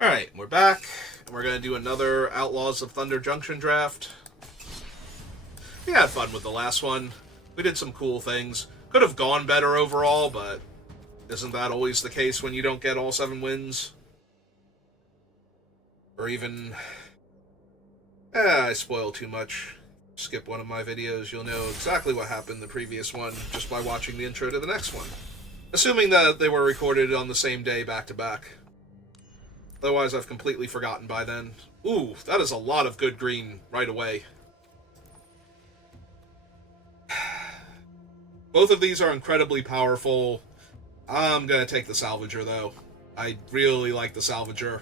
Alright, we're back, and we're going to do another Outlaws of Thunder Junction draft. We had fun with the last one. We did some cool things. Could have gone better overall, but isn't that always the case when you don't get all 7 wins? Or even... I spoil too much. Skip one of my videos, you'll know exactly what happened in the previous one just by watching the intro to the next one. Assuming that they were recorded on the same day back-to-back. Otherwise, I've completely forgotten by then. Ooh, that is a lot of good green right away. Both of these are incredibly powerful. I'm going to take the Salvager, though. I really like the Salvager.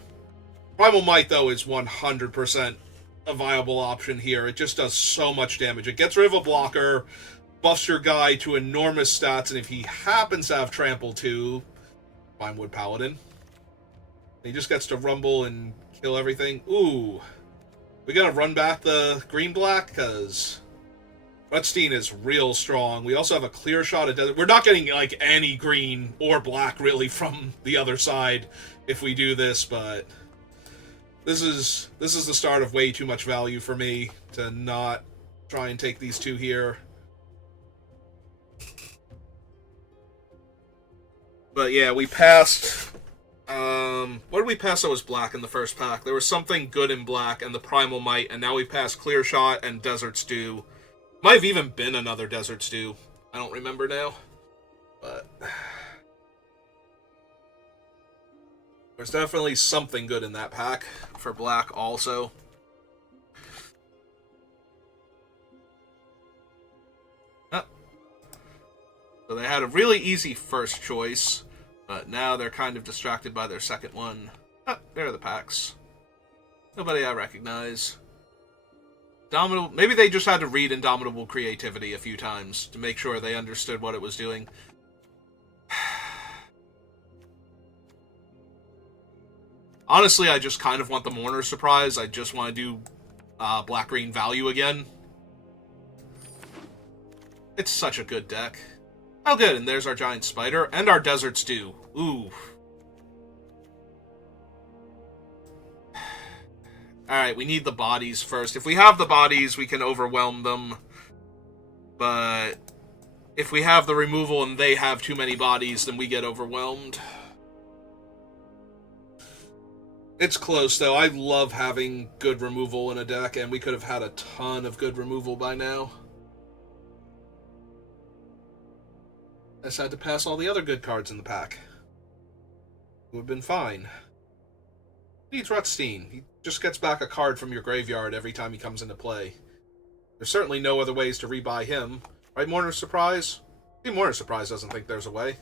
Primal Might, though, is 100% a viable option here. It just does so much damage. It gets rid of a blocker, buffs your guy to enormous stats, and if he happens to have Trample too, Vinewood Paladin. He just gets to rumble and kill everything. Ooh. We gotta run back the green-black, because Rutstein is real strong. We also have a clear shot at desert. We're not getting, like, any green or black, really, from the other side if we do this, but this is the start of way too much value for me to not try and take these two here. But yeah, we passed... what did we pass that was black in the first pack? There was something good in black and the Primal Might, and now we passed Clear Shot and Desert Stew. Might have even been another Desert Stew. I don't remember now. But there's definitely something good in that pack for black also. So they had a really easy first choice, but now they're kind of distracted by their second one. There are the packs. Nobody I recognize. Maybe they just had to read Indomitable Creativity a few times to make sure they understood what it was doing. Honestly, I just kind of want the Mourner Surprise. I just want to do black-green value again. It's such a good deck. Oh, good, and there's our Giant Spider, and our Desert Stew. Ooh. Alright, we need the bodies first. If we have the bodies, we can overwhelm them. But if we have the removal and they have too many bodies, then we get overwhelmed. It's close, though. I love having good removal in a deck, and we could have had a ton of good removal by now. I just had to pass all the other good cards in the pack. It would have been fine. Needs Rutstein. He just gets back a card from your graveyard every time he comes into play. There's certainly no other ways to rebuy him. Right, Mourner Surprise? I think Mourner Surprise doesn't think there's a way.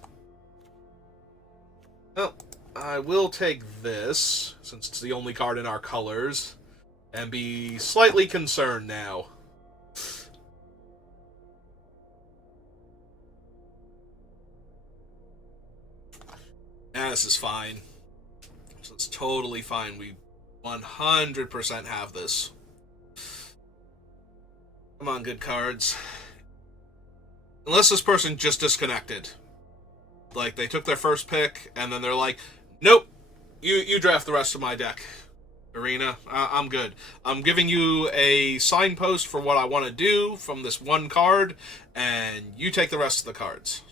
Well, I will take this, since it's the only card in our colors, and be slightly concerned now. This is fine. So it's totally fine. We 100% have this. Come on, good cards. Unless this person just disconnected. Like, they took their first pick, and then they're like, nope, you draft the rest of my deck. Arena, I'm good. I'm giving you a signpost for what I want to do from this one card, and you take the rest of the cards.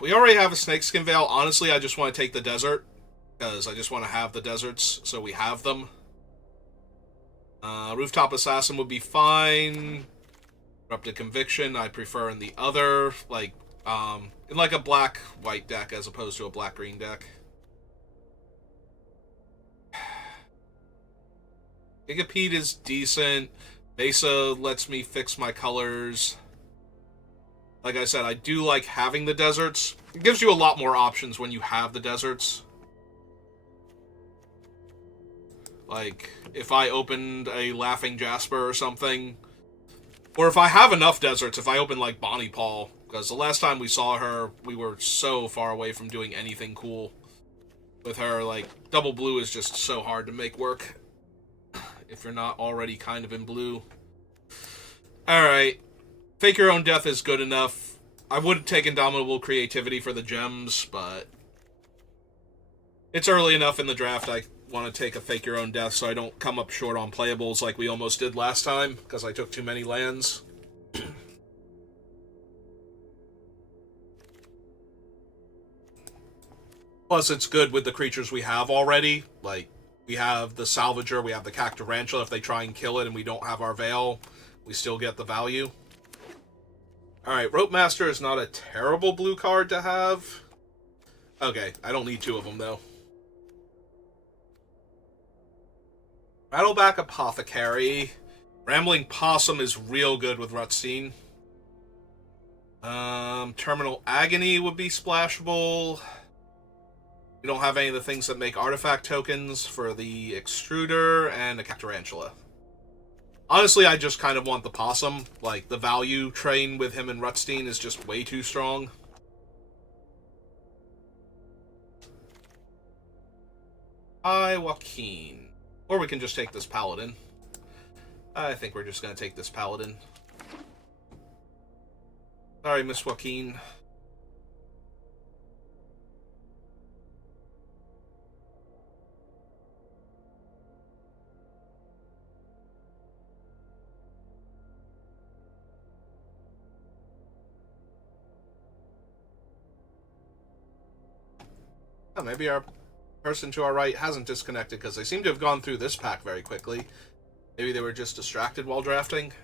We already have a Snakeskin Veil. Honestly, I just want to take the desert, because I just want to have the deserts, so we have them. Rooftop Assassin would be fine. Corrupted Conviction, I prefer in the other, like, in like a black-white deck as opposed to a black-green deck. Gigapede is decent. Mesa lets me fix my colors. Like I said, I do like having the deserts. It gives you a lot more options when you have the deserts. Like, if I opened a Laughing Jasper or something, or if I have enough deserts, if I open, like, Bonnie Paul, because the last time we saw her, we were so far away from doing anything cool with her. Like, double blue is just so hard to make work if you're not already kind of in blue. Alright. Fake Your Own Death is good enough. I would take Indomitable Creativity for the gems, but it's early enough in the draft. I want to take a Fake Your Own Death so I don't come up short on playables like we almost did last time, because I took too many lands. Plus, it's good with the creatures we have already. Like, we have the Salvager, we have the Cactarantula. If they try and kill it and we don't have our Veil, we still get the value. Alright, Rope Master is not a terrible blue card to have. Okay, I don't need two of them, though. Rattleback Apothecary. Rambling Possum is real good with Rutstein. Terminal Agony would be splashable. We don't have any of the things that make artifact tokens for the Extruder and the Cactarantula. Honestly, I just kind of want the Possum. Like, the value train with him and Rutstein is just way too strong. Hi, Joaquin. Or we can just take this Paladin. I think we're just going to take this Paladin. Sorry, Miss Joaquin. Oh, maybe our person to our right hasn't disconnected because they seem to have gone through this pack very quickly. Maybe they were just distracted while drafting.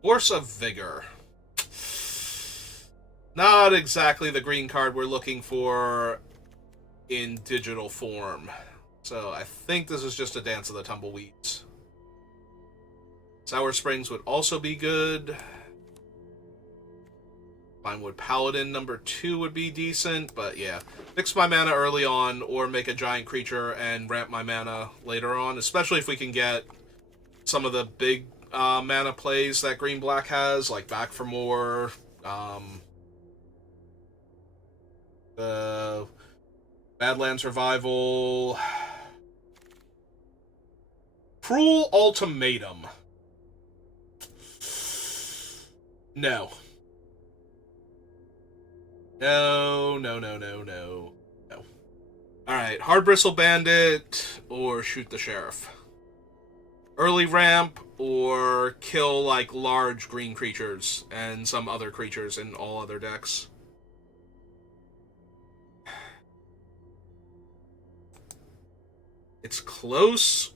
Force of Vigor. Not exactly the green card we're looking for in digital form. So I think this is just a Dance of the Tumbleweeds. Sour Springs would also be good. Vinewood Paladin number 2 would be decent, but yeah. Fix my mana early on, or make a giant creature and ramp my mana later on, especially if we can get some of the big mana plays that green-black has, like Back for More, the Badlands Revival, Cruel Ultimatum. No. No. Alright, Hard Bristle Bandit or Shoot the Sheriff. Early ramp or kill, like, large green creatures and some other creatures in all other decks. It's close.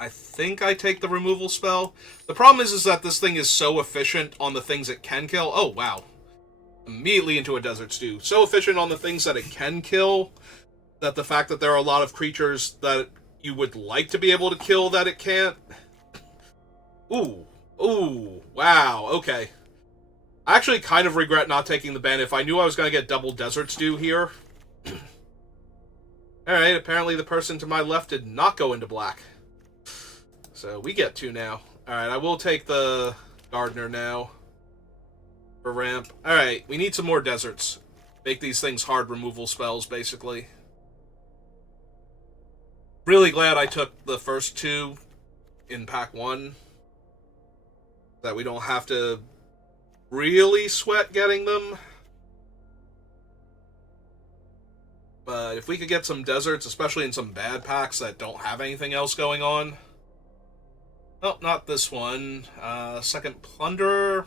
I think I take the removal spell. The problem is that this thing is so efficient on the things it can kill. Oh, wow. Immediately into a Desert Stew. So efficient on the things that it can kill, that the fact that there are a lot of creatures that you would like to be able to kill that it can't. Ooh. Wow. Okay. I actually kind of regret not taking the ban. If I knew I was going to get double Desert Stew here. Alright, apparently the person to my left did not go into black. So we get 2 now. Alright, I will take the Gardener now for ramp. Alright, we need some more deserts. Make these things hard removal spells, basically. Really glad I took the first 2 in pack 1. That we don't have to really sweat getting them. But if we could get some deserts, especially in some bad packs that don't have anything else going on. Oh, not this one. Second Plunderer?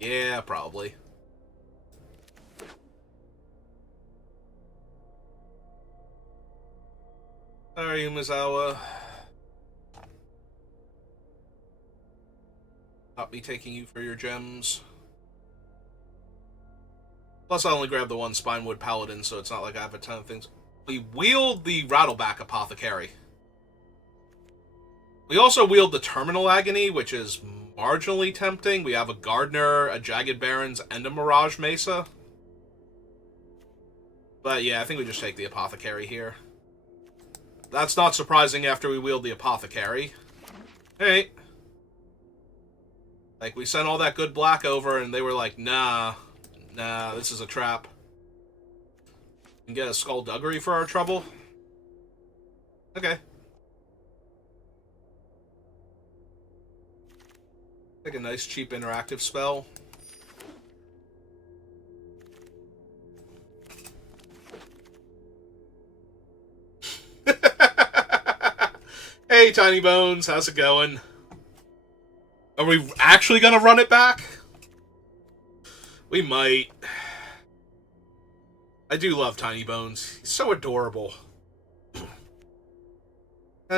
Yeah, probably. Sorry, Umezawa. Not me taking you for your gems. Plus, I only grabbed the one Spinewood Paladin, so it's not like I have a ton of things. We wield the Rattleback Apothecary. We also wield the Terminal Agony, which is marginally tempting. We have a Gardener, a Jagged Barrens, and a Mirage Mesa. But yeah, I think we just take the Apothecary here. That's not surprising after we wield the Apothecary. Alright. Like, we sent all that good black over, and they were like, nah, this is a trap. And get a Skullduggery for our trouble. Okay. Like a nice cheap interactive spell. Hey, Tiny Bones, how's it going? Are we actually gonna run it back? We might. I do love Tiny Bones. He's so adorable. It's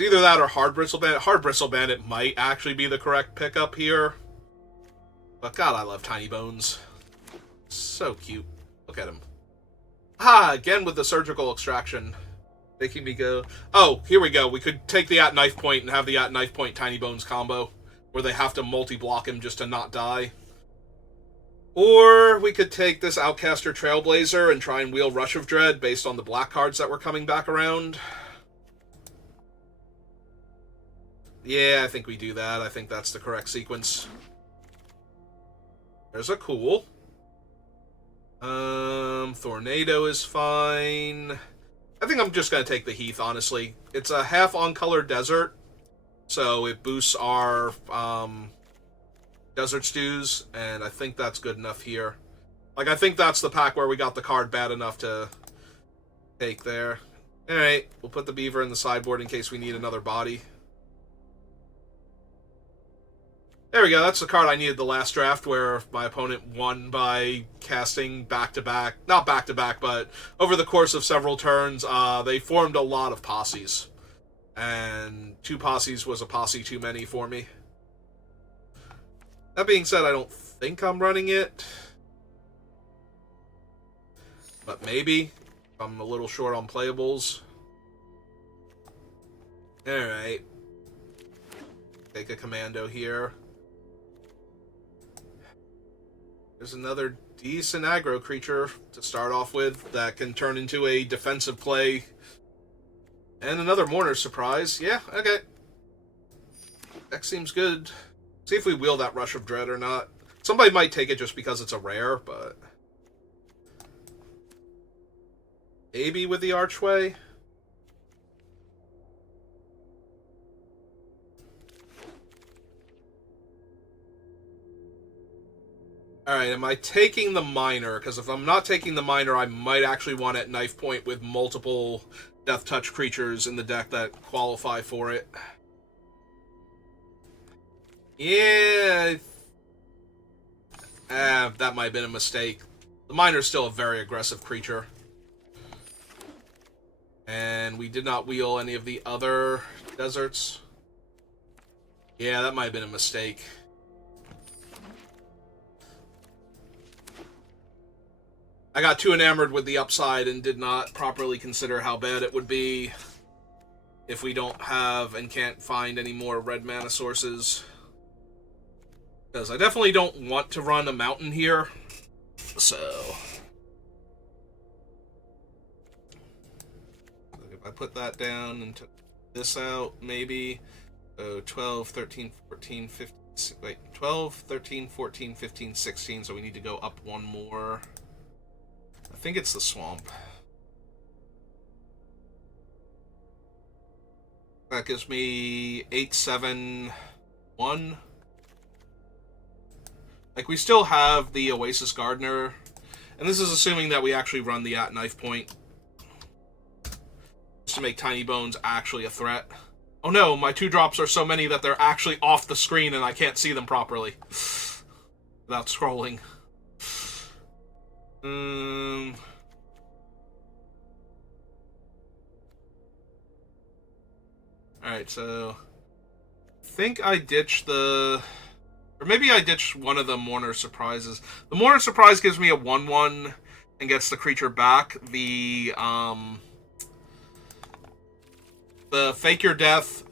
either that or Hard Bristle Bandit. Hard Bristle Bandit might actually be the correct pickup here. But God, I love Tiny Bones. So cute. Look at him. Ah, again with the surgical extraction. Making me go... Oh, here we go. We could take the at-knife point and have the at-knife point Tiny Bones combo, where they have to multi-block him just to not die. Or we could take this Outcaster Trailblazer and try and wheel Rush of Dread based on the black cards that were coming back around. Yeah, I think we do that. I think that's the correct sequence. There's a cool. Tornado is fine. I think I'm just going to take the Heath, honestly. It's a half on-color desert, so it boosts our Desert Stews, and I think that's good enough here. Like, I think that's the pack where we got the card bad enough to take there. Alright, we'll put the Beaver in the sideboard in case we need another body. There we go, that's the card I needed the last draft, where my opponent won by casting back-to-back. Not back-to-back, but over the course of several turns, they formed a lot of posses. And 2 posses was a posse too many for me. That being said, I don't think I'm running it. But maybe. I'm a little short on playables. Alright. Take a commando here. There's another decent aggro creature to start off with that can turn into a defensive play. And another Mourner Surprise. Yeah, okay. That seems good. See if we wheel that Rush of Dread or not. Somebody might take it just because it's a rare, but... Maybe with the Archway? Alright, am I taking the Miner? Because if I'm not taking the Miner, I might actually want at knife point with multiple Death Touch creatures in the deck that qualify for it. Yeah. That might have been a mistake. The Miner's still a very aggressive creature. And we did not wheel any of the other deserts. Yeah, that might have been a mistake. I got too enamored with the upside and did not properly consider how bad it would be if we don't have and can't find any more red mana sources. Because I definitely don't want to run a mountain here. So... if I put that down and took this out, maybe... So 12, 13, 14, 15... Wait, 12, 13, 14, 15, 16, so we need to go up one more. I think it's the Swamp. That gives me 8, 7, 1. Like, we still have the Oasis Gardener, and this is assuming that we actually run the at-knife point. Just to make Tiny Bones actually a threat. Oh no, my 2-drops are so many that they're actually off the screen and I can't see them properly. Without scrolling. Alright, so... I think I ditched the... Or maybe I ditched one of the Mourner Surprises. The Mourner Surprise gives me a 1/1 and gets the creature back. The Fake Your Death...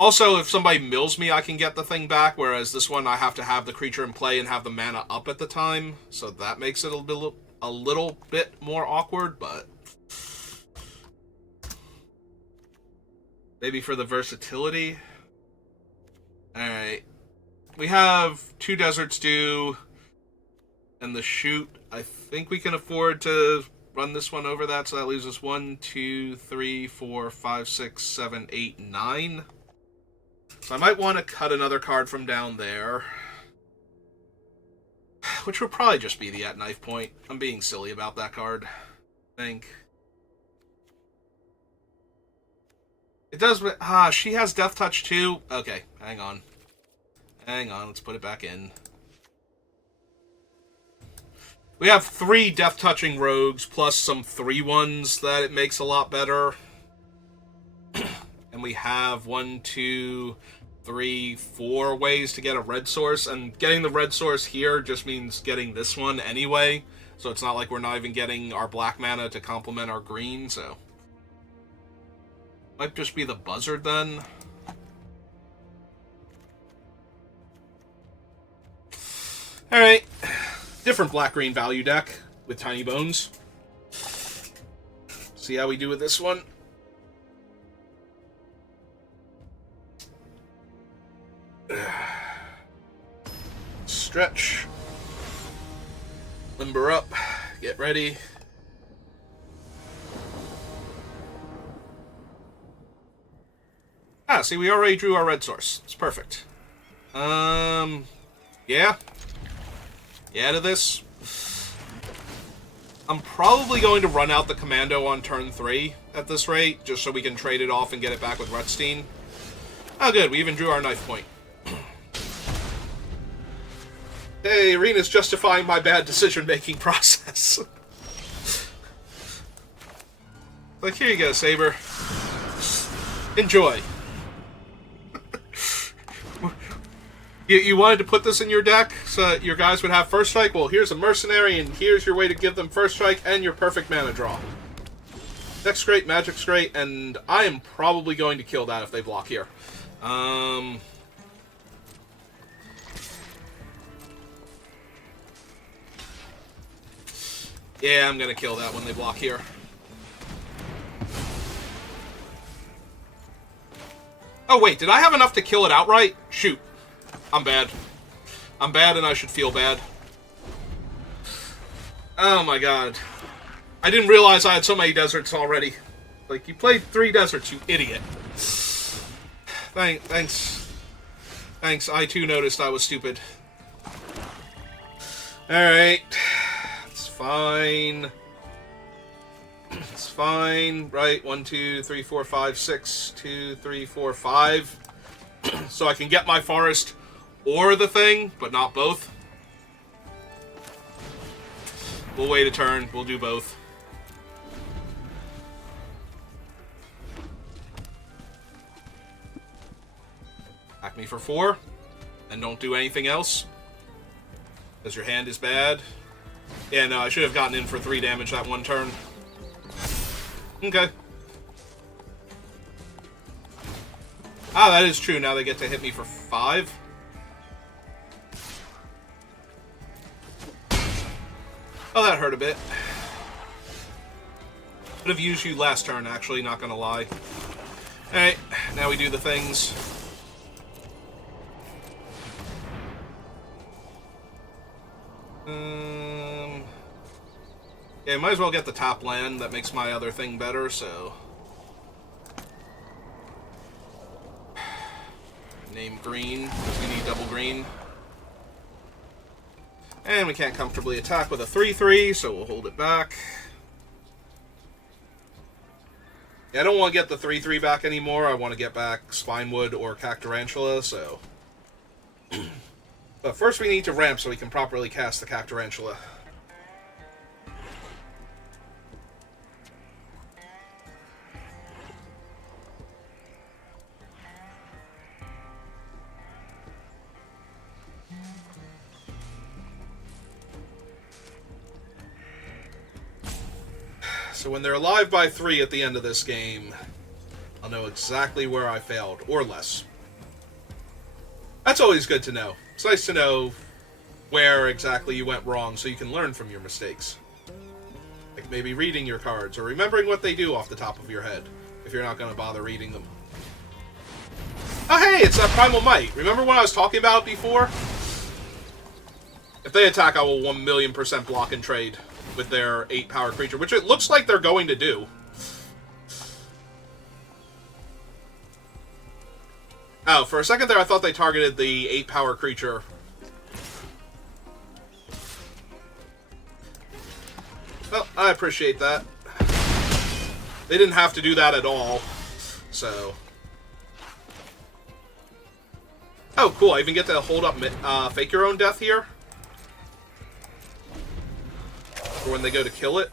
Also, if somebody mills me, I can get the thing back, whereas this one I have to have the creature in play and have the mana up at the time, so that makes it a little bit more awkward, but... Maybe for the versatility. Alright. We have 2 Desert Stew and the Shoot. I think we can afford to run this one over that, so that leaves us 1, 2, 3, 4, 5, 6, 7, 8, 9. So I might want to cut another card from down there. Which would probably just be the at knife point. I'm being silly about that card, I think. It does, she has Death Touch too? Okay, hang on. Hang on, let's put it back in. We have 3 Death Touching rogues, plus some 3-1s that it makes a lot better. And we have 1, 2, 3, 4 ways to get a red source, and getting the red source here just means getting this one anyway, so it's not like we're not even getting our black mana to complement our green, so... Might just be the Buzzard, then. Alright. Different black-green value deck with Tiny Bones. See how we do with this one. Stretch. Limber up. Get ready. Ah, see, we already drew our red source. It's perfect. Yeah. Yeah to this. I'm probably going to run out the commando on turn 3 at this rate, just so we can trade it off and get it back with Rutstein. Oh, good. We even drew our knife point. Hey, Arena's justifying my bad decision-making process. Like, here you go, Saber. Enjoy. You wanted to put this in your deck so that your guys would have first strike? Well, here's a mercenary, and here's your way to give them first strike and your perfect mana draw. Deck's great, Magic's great, and I am probably going to kill that if they block here. Yeah, I'm going to kill that when they block here. Oh, wait, did I have enough to kill it outright? Shoot. I'm bad. I'm bad and I should feel bad. Oh my god. I didn't realize I had so many deserts already. Like, you played 3 deserts, you idiot. Thanks. Thanks, I too noticed I was stupid. Alright. It's fine. It's fine. Right, 1, 2, 3, 4, 5, 6. 2, 3, 4, 5. So I can get my forest or the thing, but not both. We'll wait a turn. We'll do both. Attack me for 4. And don't do anything else. Because your hand is bad. Yeah, no, I should have gotten in for 3 damage that one turn. Okay. Ah, that is true. Now they get to hit me for 5. Oh, that hurt a bit. Could have used you last turn, actually, not gonna lie. Alright, now we do the things. Yeah, might as well get the top land. That makes my other thing better, so... Name green, because we need double green. And we can't comfortably attack with a 3-3, so we'll hold it back. Yeah, I don't want to get the 3-3 back anymore. I want to get back Spinewood or Cactarantula, so... But first we need to ramp so we can properly cast the Cactarantula. So when they're alive by 3 at the end of this game, I'll know exactly where I failed, or less. That's always good to know. It's nice to know where exactly you went wrong so you can learn from your mistakes. Like maybe reading your cards, or remembering what they do off the top of your head, if you're not going to bother reading them. Oh hey, it's that Primal Might. Remember when I was talking about it before? If they attack, I will 1,000,000% block and trade. with their 8-power creature, which it looks like they're going to do. Oh, for a second there, I thought they targeted the 8-power creature. Well, I appreciate that. They didn't have to do that at all, so... Oh, cool, I even get to hold up Fake Your Own Death here. For when they go to kill it.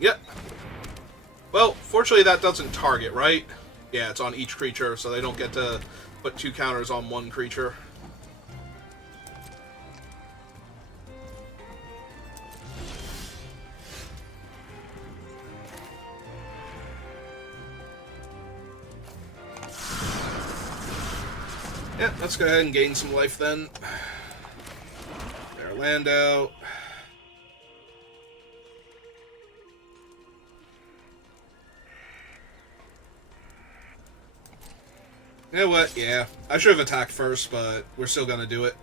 Yep. Well, fortunately that doesn't target, right? Yeah, it's on each creature, so they don't get to put 2 counters on one creature. Yeah, let's go ahead and gain some life then. There, land out. You know what? Yeah, I should have attacked first, but we're still gonna do it.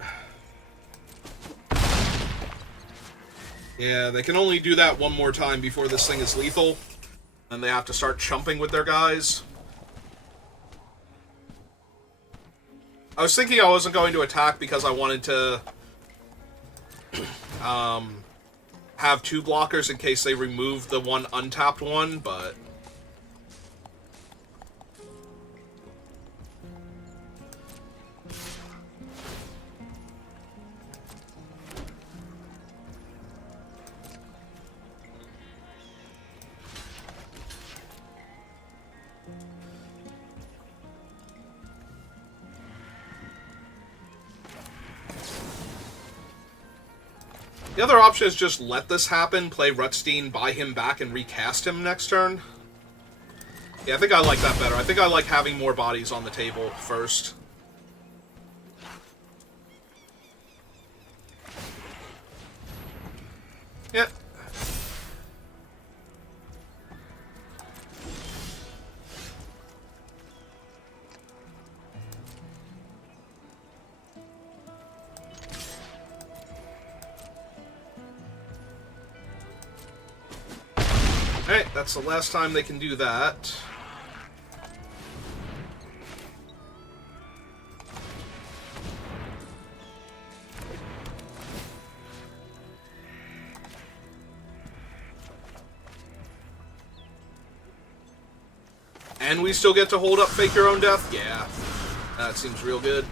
Yeah, they can only do that one more time before this thing is lethal. And they have to start chumping with their guys. I was thinking I wasn't going to attack because I wanted to have 2 blockers in case they remove the one untapped one, but... The other option is just let this happen, play Rutstein, buy him back, and recast him next turn. Yeah, I think I like that better. I think I like having more bodies on the table first. Yeah. Alright, that's the last time they can do that. And we still get to hold up Fake Your Own Death? Yeah. That seems real good.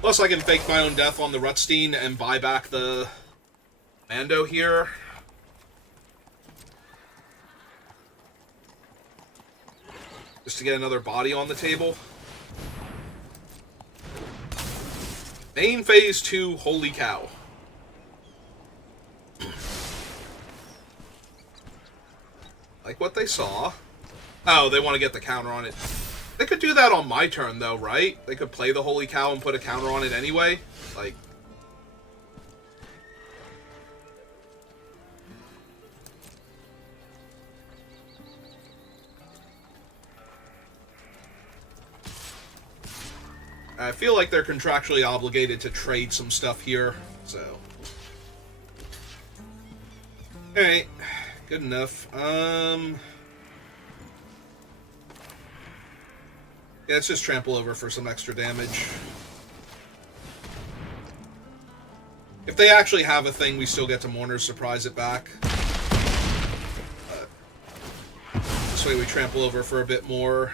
Plus, I can fake my own death on the Rutstein and buy back the Mando here. Just to get another body on the table. Main Phase 2, holy cow. Like what they saw. Oh, they want to get the counter on it. They could do that on my turn, though, right? They could play the Holy Cow and put a counter on it anyway. Like... I feel like they're contractually obligated to trade some stuff here, so... Alright, good enough. Yeah, let's just trample over for some extra damage. If they actually have a thing, we still get to Mourner's Surprise it back. This way we trample over for a bit more.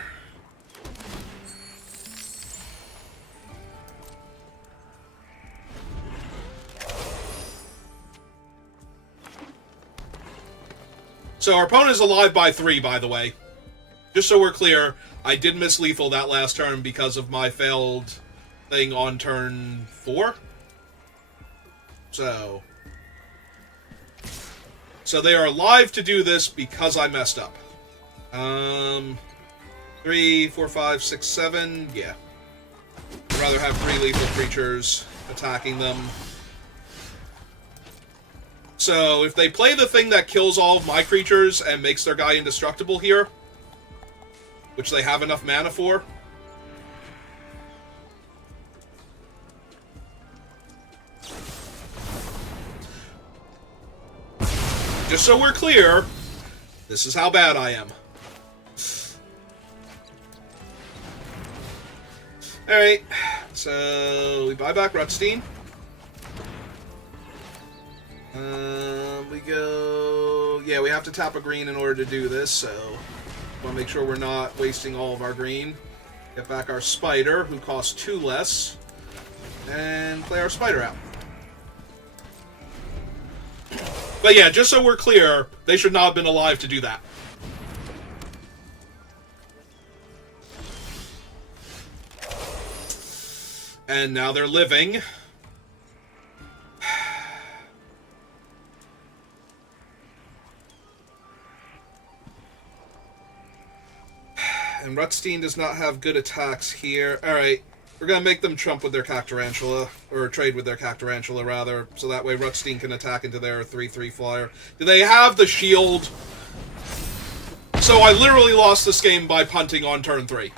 So our opponent is alive by 3, by the way. Just so we're clear, I did miss lethal that last turn because of my failed thing on turn 4. So they are alive to do this because I messed up. 3, 4, 5, 6, 7. Yeah. I'd rather have 3 lethal creatures attacking them. So if they play the thing that kills all of my creatures and makes their guy indestructible here, which they have enough mana for, just so we're clear, this is how bad I am. Alright, so we buy back Rutstein. We go... Yeah, we have to tap a green in order to do this, so want to make sure we're not wasting all of our green. Get back our Spider, who costs 2 less, and play our Spider out. But yeah, just so we're clear, they should not have been alive to do that. And now they're living. And Rutstein does not have good attacks here. Alright, we're going to make them trump with their Cactarantula, or trade with their Cactarantula, rather, so that way Rutstein can attack into their 3/3 flyer. Do they have the shield? So I literally lost this game by punting on turn 3.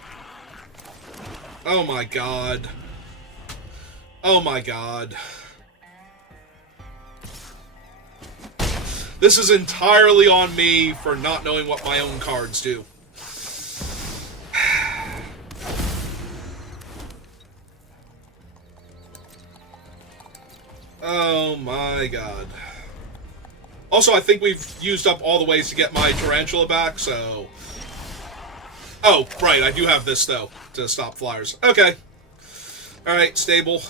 Oh my god. Oh my god. This is entirely on me for not knowing what my own cards do. Oh my god. Also, I think we've used up all the ways to get my Tarantula back, so... Oh, right, I do have this, though, to stop flyers. Okay. Alright, stable.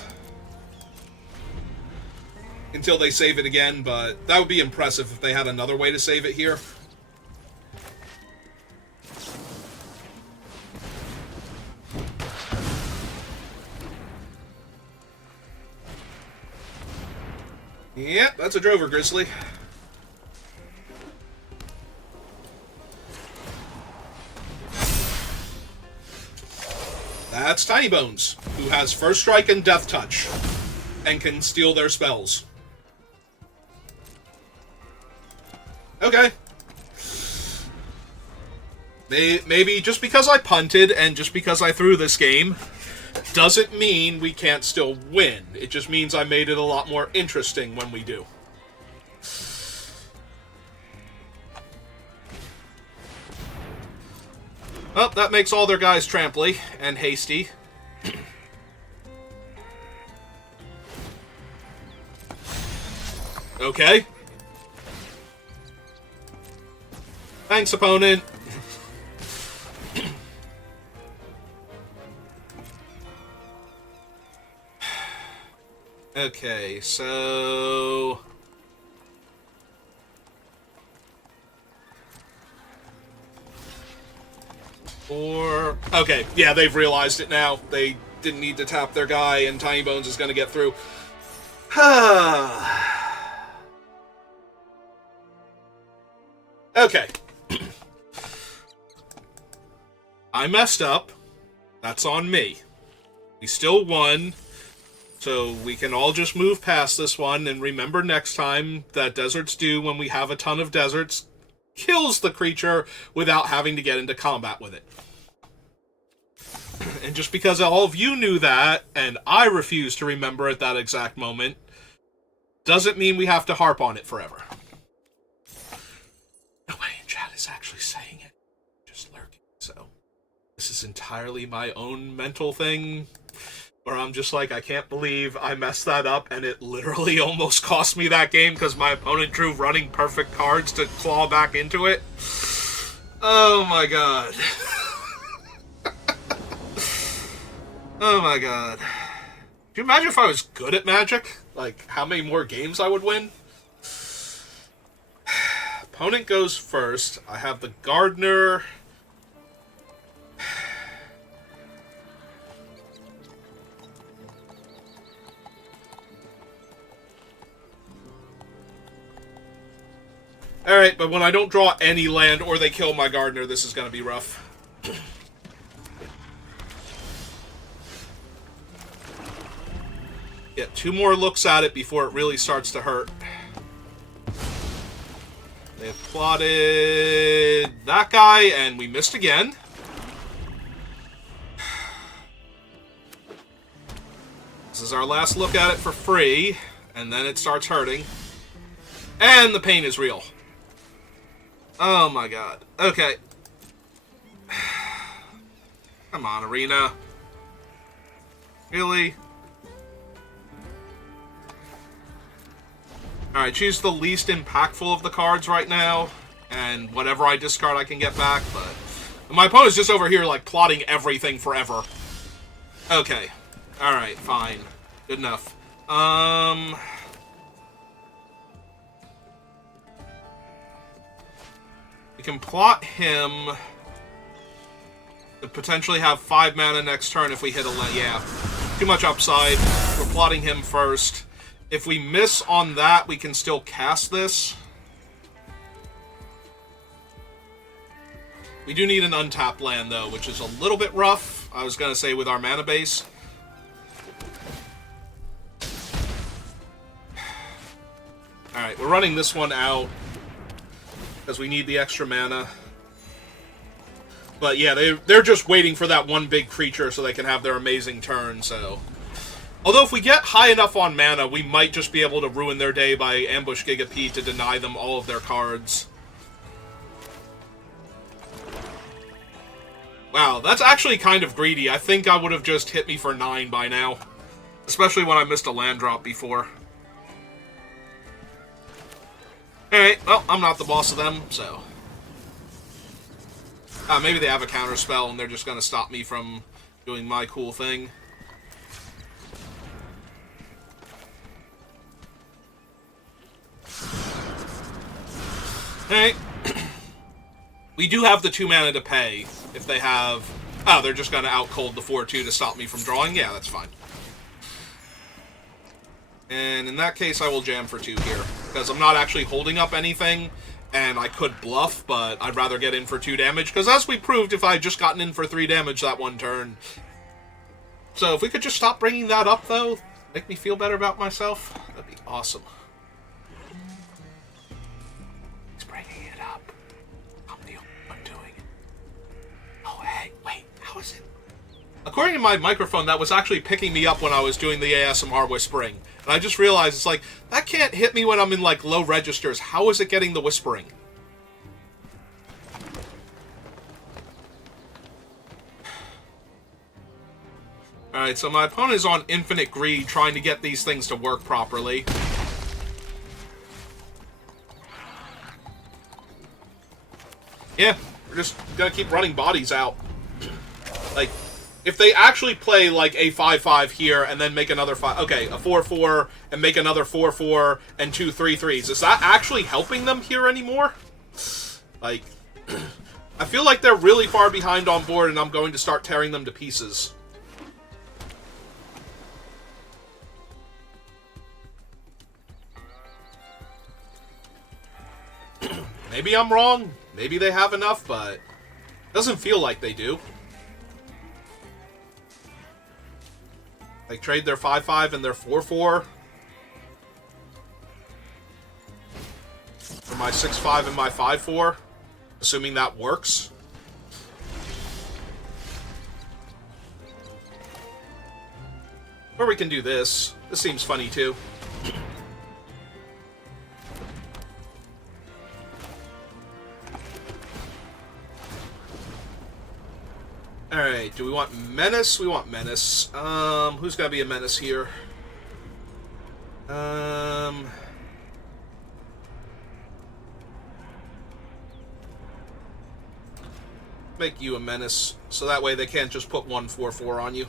Until they save it again, but that would be impressive if they had another way to save it here. Yep, that's a Drover Grizzly. That's Tiny Bones, who has First Strike and Death Touch, and can steal their spells. Okay. Maybe just because I punted and just because I threw this game doesn't mean we can't still win. It just means I made it a lot more interesting when we do. Well, that makes all their guys tramply and hasty. Okay. Thanks, opponent. Okay, so... Okay, yeah, they've realized it now. They didn't need to tap their guy, and Tiny Bones is going to get through. Okay. I messed up. That's on me. We still won. So we can all just move past this one and remember next time that Deserts Dew, when we have a ton of deserts, kills the creature without having to get into combat with it. And just because all of you knew that, and I refuse to remember at that exact moment, doesn't mean we have to harp on it forever. Nobody in chat is actually saying it. Just lurking. So this is entirely my own mental thing, where I'm just like, I can't believe I messed that up, and it literally almost cost me that game because my opponent drew running perfect cards to claw back into it. Oh my god. Oh my god. Can you imagine if I was good at Magic? Like, how many more games I would win? Opponent goes first. I have the Gardener. Alright, but when I don't draw any land or they kill my Gardener, this is going to be rough. Get 2 more looks at it before it really starts to hurt. They've plotted that guy, and we missed again. This is our last look at it for free, and then it starts hurting. And the pain is real. Oh my god. Okay. Come on, Arena. Really? Alright, choose the least impactful of the cards right now, and whatever I discard I can get back, but my opponent's just over here, like, plotting everything forever. Okay. Alright, fine. Good enough. We can plot him to potentially have 5 mana next turn if we hit a... Yeah. Too much upside. We're plotting him first. If we miss on that, we can still cast this. We do need an untapped land, though, which is a little bit rough, I was going to say, with our mana base. Alright, we're running this one out because we need the extra mana. But yeah, they're just waiting for that one big creature so they can have their amazing turn, so... Although if we get high enough on mana, we might just be able to ruin their day by Ambush Giga P to deny them all of their cards. Wow, that's actually kind of greedy. I think I would have just hit me for 9 by now. Especially when I missed a land drop before. Alright, well, I'm not the boss of them, so... maybe they have a counter spell and they're just going to stop me from doing my cool thing. Alright. We do have the 2 mana to pay if they have... Oh, they're just going to out-cold the 4-2 to stop me from drawing? Yeah, that's fine. And in that case, I will jam for 2 here. Because I'm not actually holding up anything, and I could bluff, but I'd rather get in for 2 damage. Because as we proved, if I had just gotten in for 3 damage that one turn... So if we could just stop bringing that up, though, make me feel better about myself, that'd be awesome. He's bringing it up. I'm doing it. Oh, hey, wait, how is it? According to my microphone, that was actually picking me up when I was doing the ASMR whispering. And I just realized, it's like, that can't hit me when I'm in, like, low registers. How is it getting the whispering? Alright, so my opponent is on Infinite Greed, trying to get these things to work properly. Yeah, we're just gonna keep running bodies out. Like... If they actually play, like, a 5-5 here and then make another 5... Okay, a 4-4 and make another 4-4 and 2 3-3s. Is that actually helping them here anymore? Like, I feel like they're really far behind on board and I'm going to start tearing them to pieces. Maybe I'm wrong. Maybe they have enough, but it doesn't feel like they do. Like, trade their 5-5 and their 4-4 for my 6-5 and my 5-4, assuming that works. Or we can do this. This seems funny, too. Alright, do we want Menace? We want Menace. Who's gonna be a Menace here? Make you a Menace, so that way they can't just put 1 4-4 on you.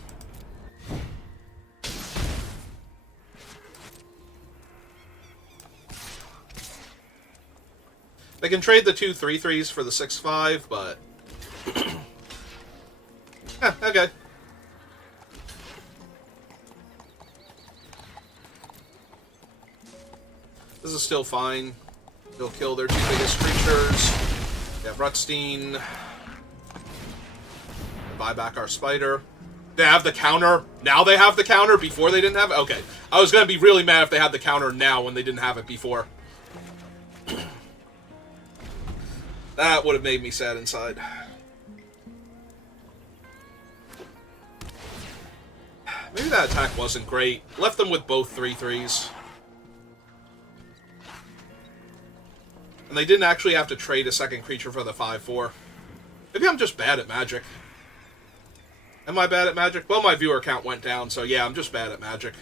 They can trade the 2 3-3s for the 6-5, but... okay. This is still fine. They'll kill their 2 biggest creatures. They have Rutstein. Buy back our Spider. They have the counter. Now they have the counter. Before they didn't have it? Okay. I was going to be really mad if they had the counter now when they didn't have it before. That would have made me sad inside. Maybe that attack wasn't great. Left them with both 3/3s. And they didn't actually have to trade a second creature for the 5/4. Maybe I'm just bad at Magic. Am I bad at Magic? Well, my viewer count went down, so yeah, I'm just bad at Magic.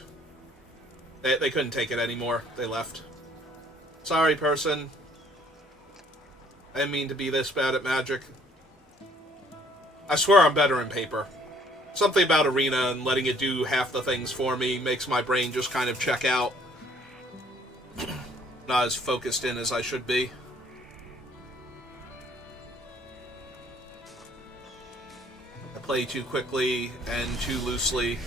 They couldn't take it anymore. They left. Sorry, person. I didn't mean to be this bad at Magic. I swear I'm better in Paper. Something about Arena and letting it do half the things for me makes my brain just kind of check out. Not as focused in as I should be. I play too quickly and too loosely.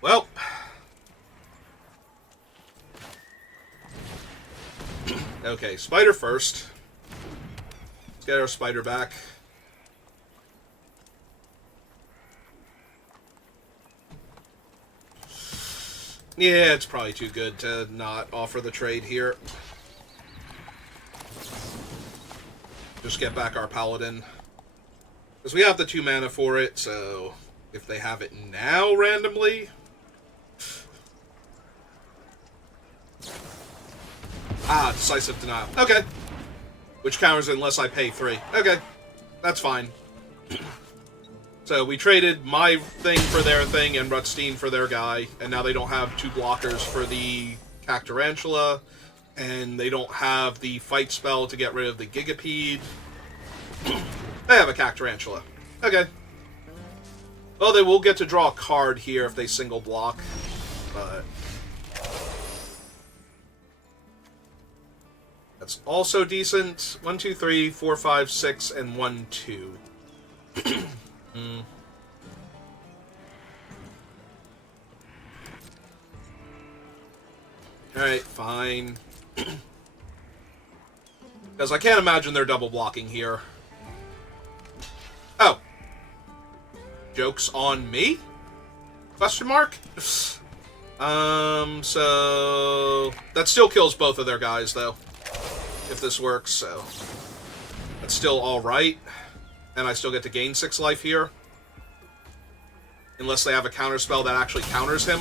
Well. Okay, Spider first. Let's get our Spider back. Yeah, it's probably too good to not offer the trade here. Just get back our Paladin. Because we have the 2 mana for it, so if they have it now randomly... Ah, Decisive Denial. Okay. Which counters it unless I pay 3. Okay. That's fine. So we traded my thing for their thing and Rutstein for their guy, and now they don't have 2 blockers for the Cactarantula, and they don't have the fight spell to get rid of the Gigapede. They have a Cactarantula. Okay. Well, they will get to draw a card here if they single block, but... That's also decent. 1, 2, 3, 4, 5, 6, and 1, 2. Alright, fine. Because I can't imagine they're double blocking here. Oh. Joke's on me? Question mark? So... That still kills both of their guys, though. If this works, so... That's still alright. And I still get to gain 6 life here. Unless they have a counterspell that actually counters him.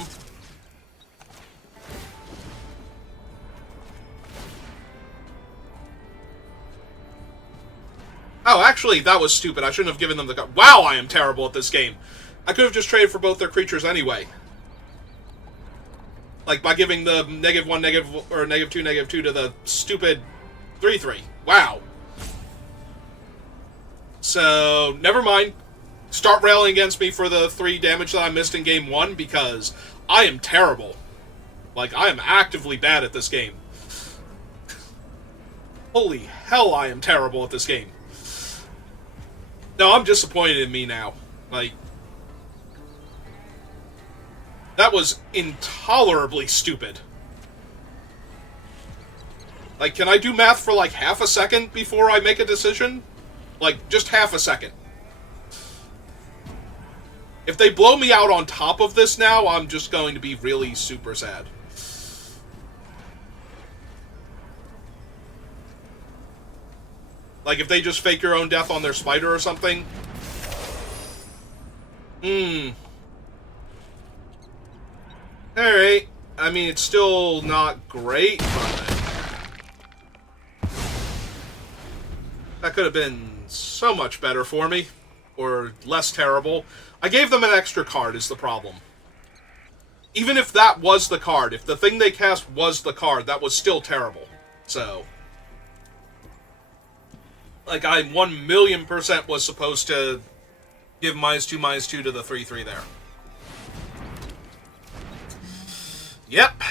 Oh, actually, that was stupid. I shouldn't have given them the... Wow, I am terrible at this game. I could have just traded for both their creatures anyway. Like, by giving the -1, or -2 to the stupid 3/3. Wow. So, never mind. Start railing against me for the 3 damage that I missed in game 1, because I am terrible. Like, I am actively bad at this game. Holy hell, I am terrible at this game. No, I'm disappointed in me now. Like, that was intolerably stupid. Like, can I do math for like half a second before I make a decision? Like, just half a second. If they blow me out on top of this now, I'm just going to be really super sad. Like, if they just fake your own death on their spider or something. Alright. I mean, it's still not great, but... That could have been so much better for me. Or less terrible. I gave them an extra card, is the problem. Even if that was the card, if the thing they cast was the card, that was still terrible. So... Like, I 1,000,000% was supposed to give -2/-2 to the 3/3 there. Yep.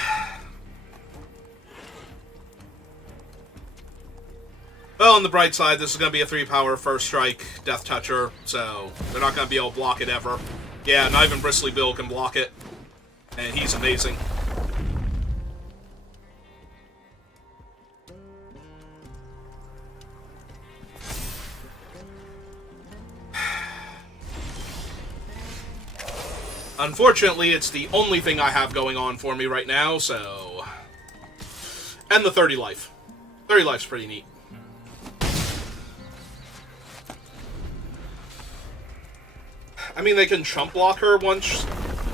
Well, on the bright side, this is going to be a 3-power first strike Death Toucher, so they're not going to be able to block it ever. Yeah, not even Bristly Bill can block it, and he's amazing. Unfortunately, it's the only thing I have going on for me right now, so... And the 30 life. 30 life's pretty neat. I mean, they can chump block her once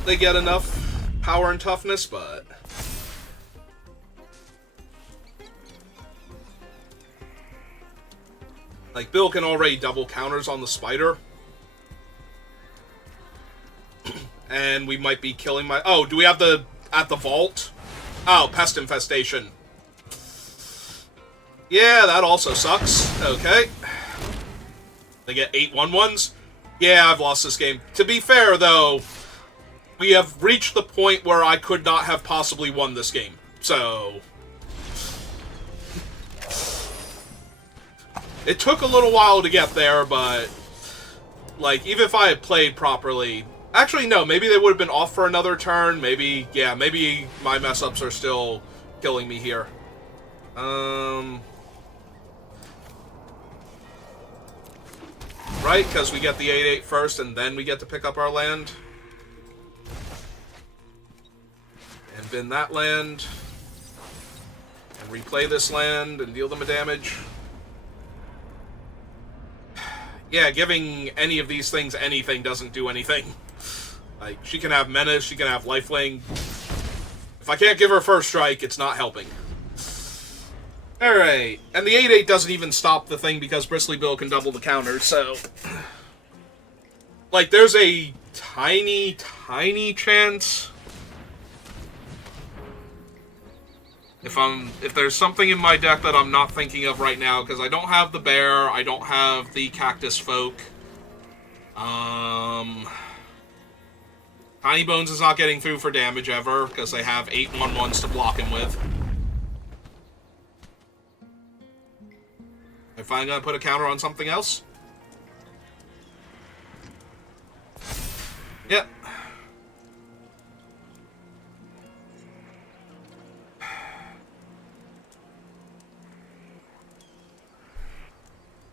they get enough power and toughness, but... Like, Bill can already double counters on the spider. And we might be killing my... Oh, do we have the... At the vault? Oh, pest infestation. Yeah, that also sucks. Okay. They get 8 1-1s. Yeah, I've lost this game. To be fair, though, we have reached the point where I could not have possibly won this game. So... It took a little while to get there, but... Like, even if I had played properly... Actually, no, maybe they would have been off for another turn. Maybe, yeah, maybe my mess-ups are still killing me here. Right, because we get the 8-8 first, and then we get to pick up our land. And bin that land. And replay this land, and deal them a damage. Yeah, giving any of these things anything doesn't do anything. Like, she can have menace, she can have lifelink. If I can't give her first strike, it's not helping. Alright, and the 8-8 doesn't even stop the thing because Bristly Bill can double the counter, so... Like, there's a tiny, tiny chance... If there's something in my deck that I'm not thinking of right now, because I don't have the bear, I don't have the cactus folk. Tiny Bones is not getting through for damage ever, because they have 8 1-1s to block him with. I finally gonna put a counter on something else? Yep.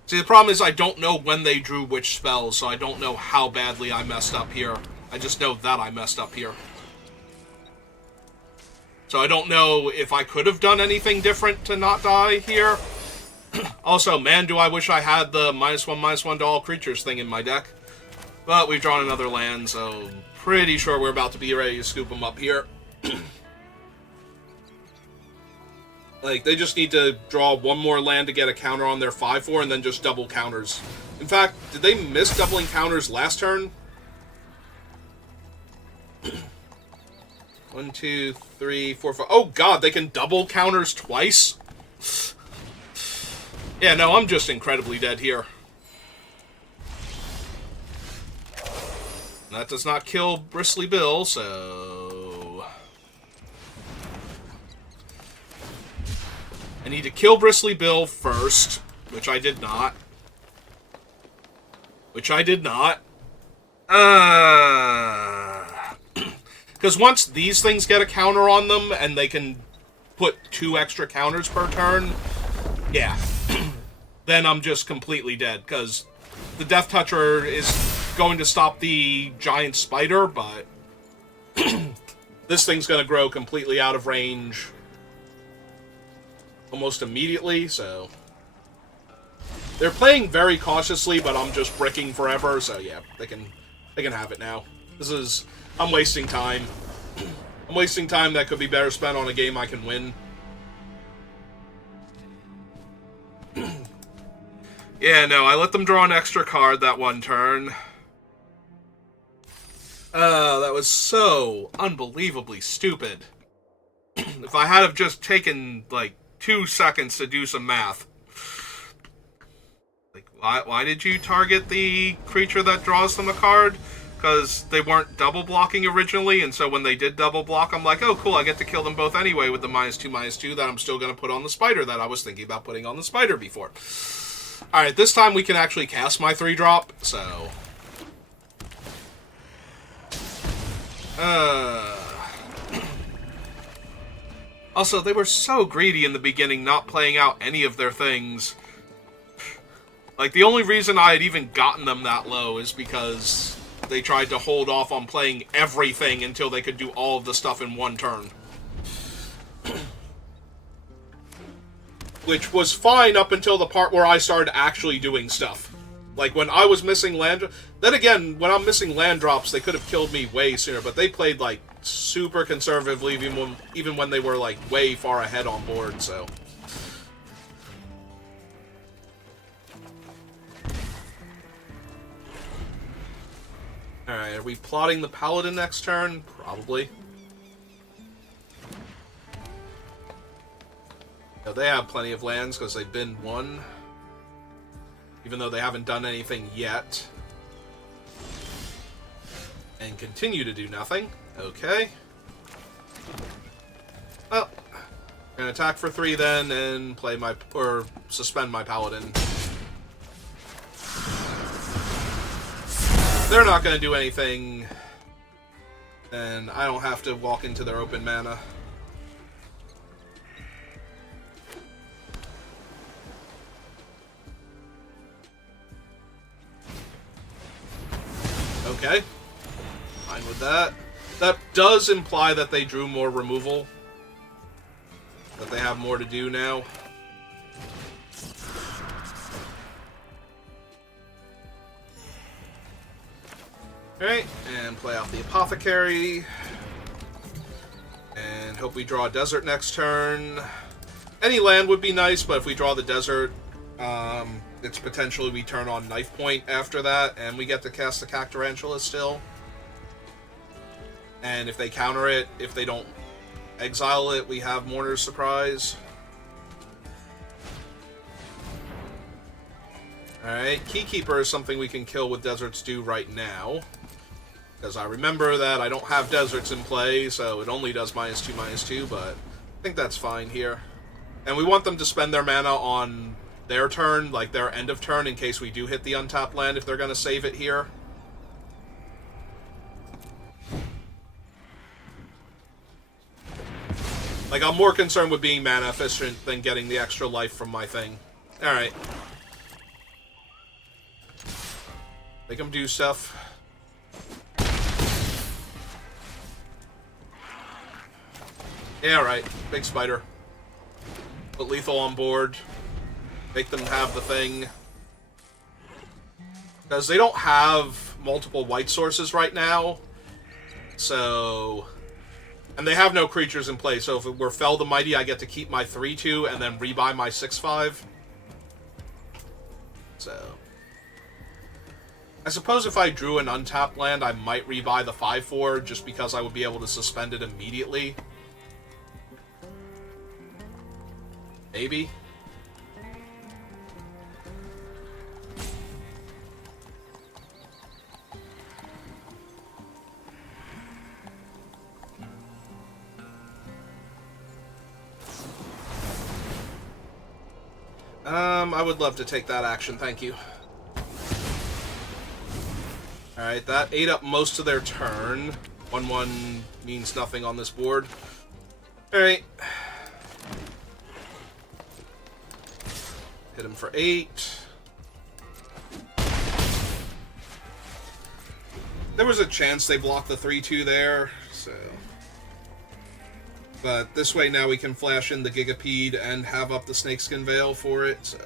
See, the problem is I don't know when they drew which spells, so I don't know how badly I messed up here. I just know that I messed up here. So I don't know if I could have done anything different to not die here. Also, man, do I wish I had the -1/-1 to all creatures thing in my deck. But we've drawn another land, so pretty sure we're about to be ready to scoop them up here. Like, they just need to draw one more land to get a counter on their 5/4 and then just double counters. In fact, did they miss doubling counters last turn? 1, 2, 3, 4, 5. Oh god, they can double counters twice? Yeah, no, I'm just incredibly dead here. That does not kill Bristly Bill, so... I need to kill Bristly Bill first, which I did not. Because once these things get a counter on them, and they can put 2 extra counters per turn, yeah. Then I'm just completely dead, because the Death Toucher is going to stop the giant spider, but this thing's going to grow completely out of range almost immediately, so... They're playing very cautiously, but I'm just bricking forever, so yeah, they can have it now. I'm wasting time. I'm wasting time that could be better spent on a game I can win. Yeah, no, I let them draw an extra card that one turn. That was so unbelievably stupid. If I had have just taken, like, 2 seconds to do some math. Like, why did you target the creature that draws them a card? Because they weren't double blocking originally, and so when they did double block, I'm like, oh, cool, I get to kill them both anyway with the -2/-2 that I'm still going to put on the spider that I was thinking about putting on the spider before. Alright, this time we can actually cast my 3-drop, so... Also, they were so greedy in the beginning, not playing out any of their things. Like, the only reason I had even gotten them that low is because they tried to hold off on playing everything until they could do all of the stuff in one turn. Which was fine up until the part where I started actually doing stuff. Like, when I was missing land... Then again, when I'm missing land drops, they could have killed me way sooner, but they played, like, super conservatively even when they were, like, way far ahead on board, so... Alright, are we plotting the Paladin next turn? Probably. Yeah, they have plenty of lands because they've been one. Even though they haven't done anything yet. And continue to do nothing. Okay. Well, I'm gonna attack for 3 then, and play my... or suspend my Paladin. They're not gonna do anything, and I don't have to walk into their open mana. Okay. Fine with that. That does imply that they drew more removal. That they have more to do now. Alright, and play out the Apothecary. And hope we draw a desert next turn. Any land would be nice, but if we draw the desert, it's potentially we turn on Knife Point after that, and we get to cast the Cactarantula still. And if they counter it, if they don't exile it, we have Mourner's Surprise. Alright, Keykeeper is something we can kill with Desert's Due right now. Because I remember that I don't have Deserts in play, so it only does -2/-2, but I think that's fine here. And we want them to spend their mana on their turn, like their end of turn, in case we do hit the untapped land if they're going to save it here. Like, I'm more concerned with being mana efficient than getting the extra life from my thing. Alright. Make them do stuff. Yeah, right. Big spider. Put lethal on board. Make them have the thing. Because they don't have multiple white sources right now. So... And they have no creatures in play, so if it were Fell the Mighty, I get to keep my 3/2 and then rebuy my 6/5. So... I suppose if I drew an untapped land, I might rebuy the 5/4, just because I would be able to suspend it immediately. Maybe. I would love to take that action, thank you. Alright, that ate up most of their turn. 1/1 means nothing on this board. Alright. Hit him for 8. There was a chance they blocked the 3/2 there, so... But this way now we can flash in the Gigapede and have up the Snakeskin Veil for it, so...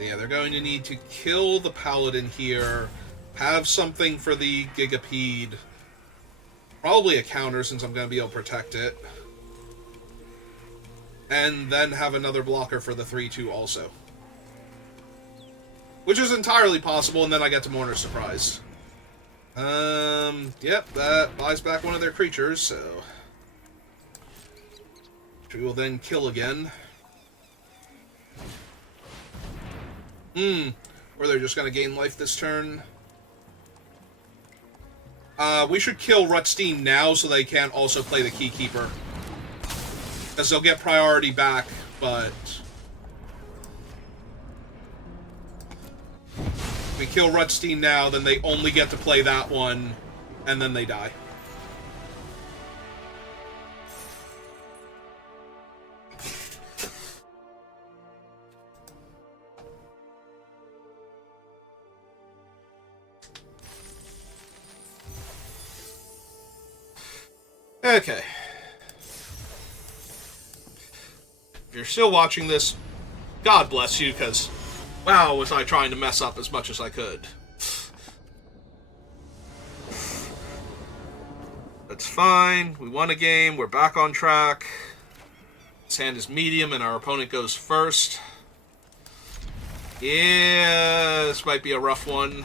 Yeah, they're going to need to kill the Paladin here, have something for the Gigapede, probably a counter since I'm going to be able to protect it, and then have another blocker for the 3/2 also. Which is entirely possible, and then I get to Mourner's Surprise. Yep, that buys back one of their creatures, so... which we will then kill again. Or they're just going to gain life this turn. We should kill Rutstein now so they can't also play the Keykeeper. Because they'll get priority back, but... We kill Rutstein now, then they only get to play that one, and then they die. Okay. If you're still watching this, God bless you, because, wow, was I trying to mess up as much as I could. That's fine. We won a game. We're back on track. This hand is medium, and our opponent goes first. Yeah, this might be a rough one.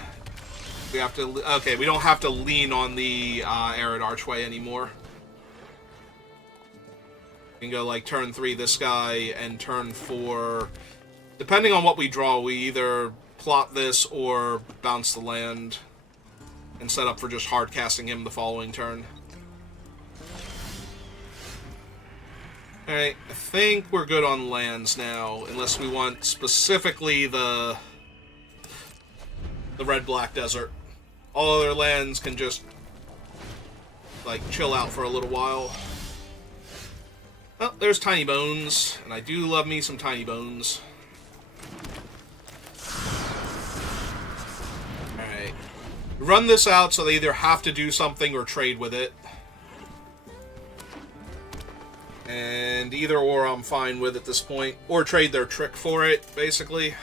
We have to... Okay, we don't have to lean on the Arid Archway anymore. We can go, like, turn 3 this guy, and turn 4... Depending on what we draw, we either plot this or bounce the land and set up for just hard casting him the following turn. Alright, I think we're good on lands now, unless we want specifically the red-black desert. All other lands can just, like, chill out for a little while. Oh, there's Tiny Bones, and I do love me some Tiny Bones. Alright. Run this out so they either have to do something or trade with it. And either or I'm fine with at this point. Or trade their trick for it, basically.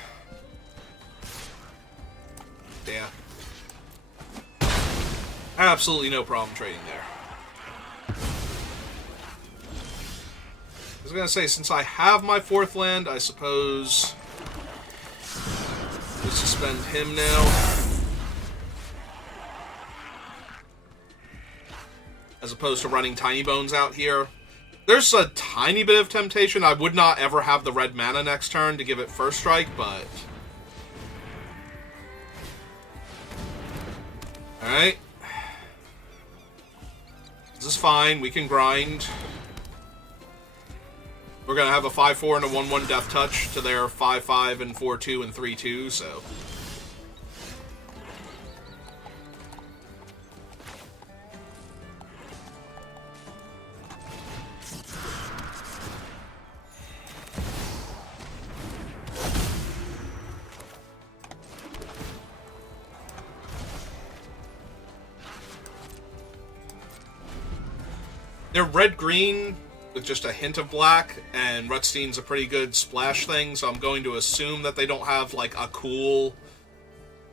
Yeah. Absolutely no problem trading there. I was going to say, since I have my 4th land, I suppose we suspend him now. As opposed to running Tiny Bones out here. There's a tiny bit of temptation. I would not ever have the red mana next turn to give it first strike, but... Alright. This is fine. We can grind. We're going to have a 5-4 and a 1-1 Death Touch to their 5-5 and 4-2 and 3-2, so... They're red-green with just a hint of black, and Rutstein's a pretty good splash thing, so I'm going to assume that they don't have, like, a cool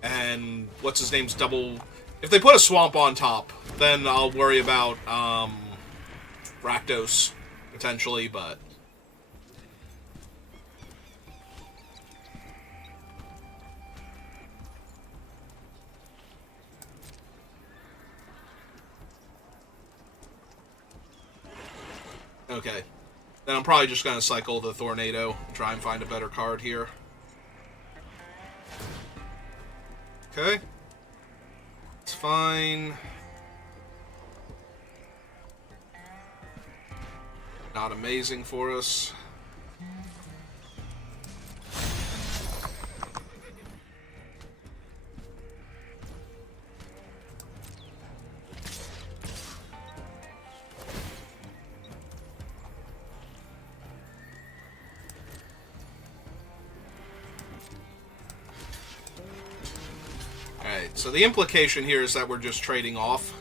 and what's-his-name's double... If they put a swamp on top, then I'll worry about, Rakdos, potentially, but... Okay. Then I'm probably just going to cycle the Tornado and try and find a better card here. Okay. It's fine. Not amazing for us. So the implication here is that we're just trading off.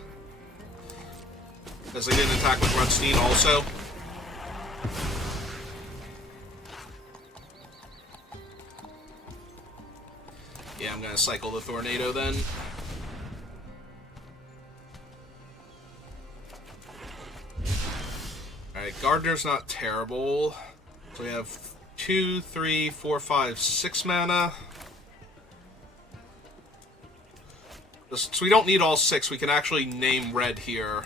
Because they didn't attack with Rutstein also. Yeah, I'm going to cycle the Tornado then. Alright, Gardener's not terrible. So we have 2, 3, 4, 5, 6 mana. So we don't need all 6. We can actually name red here.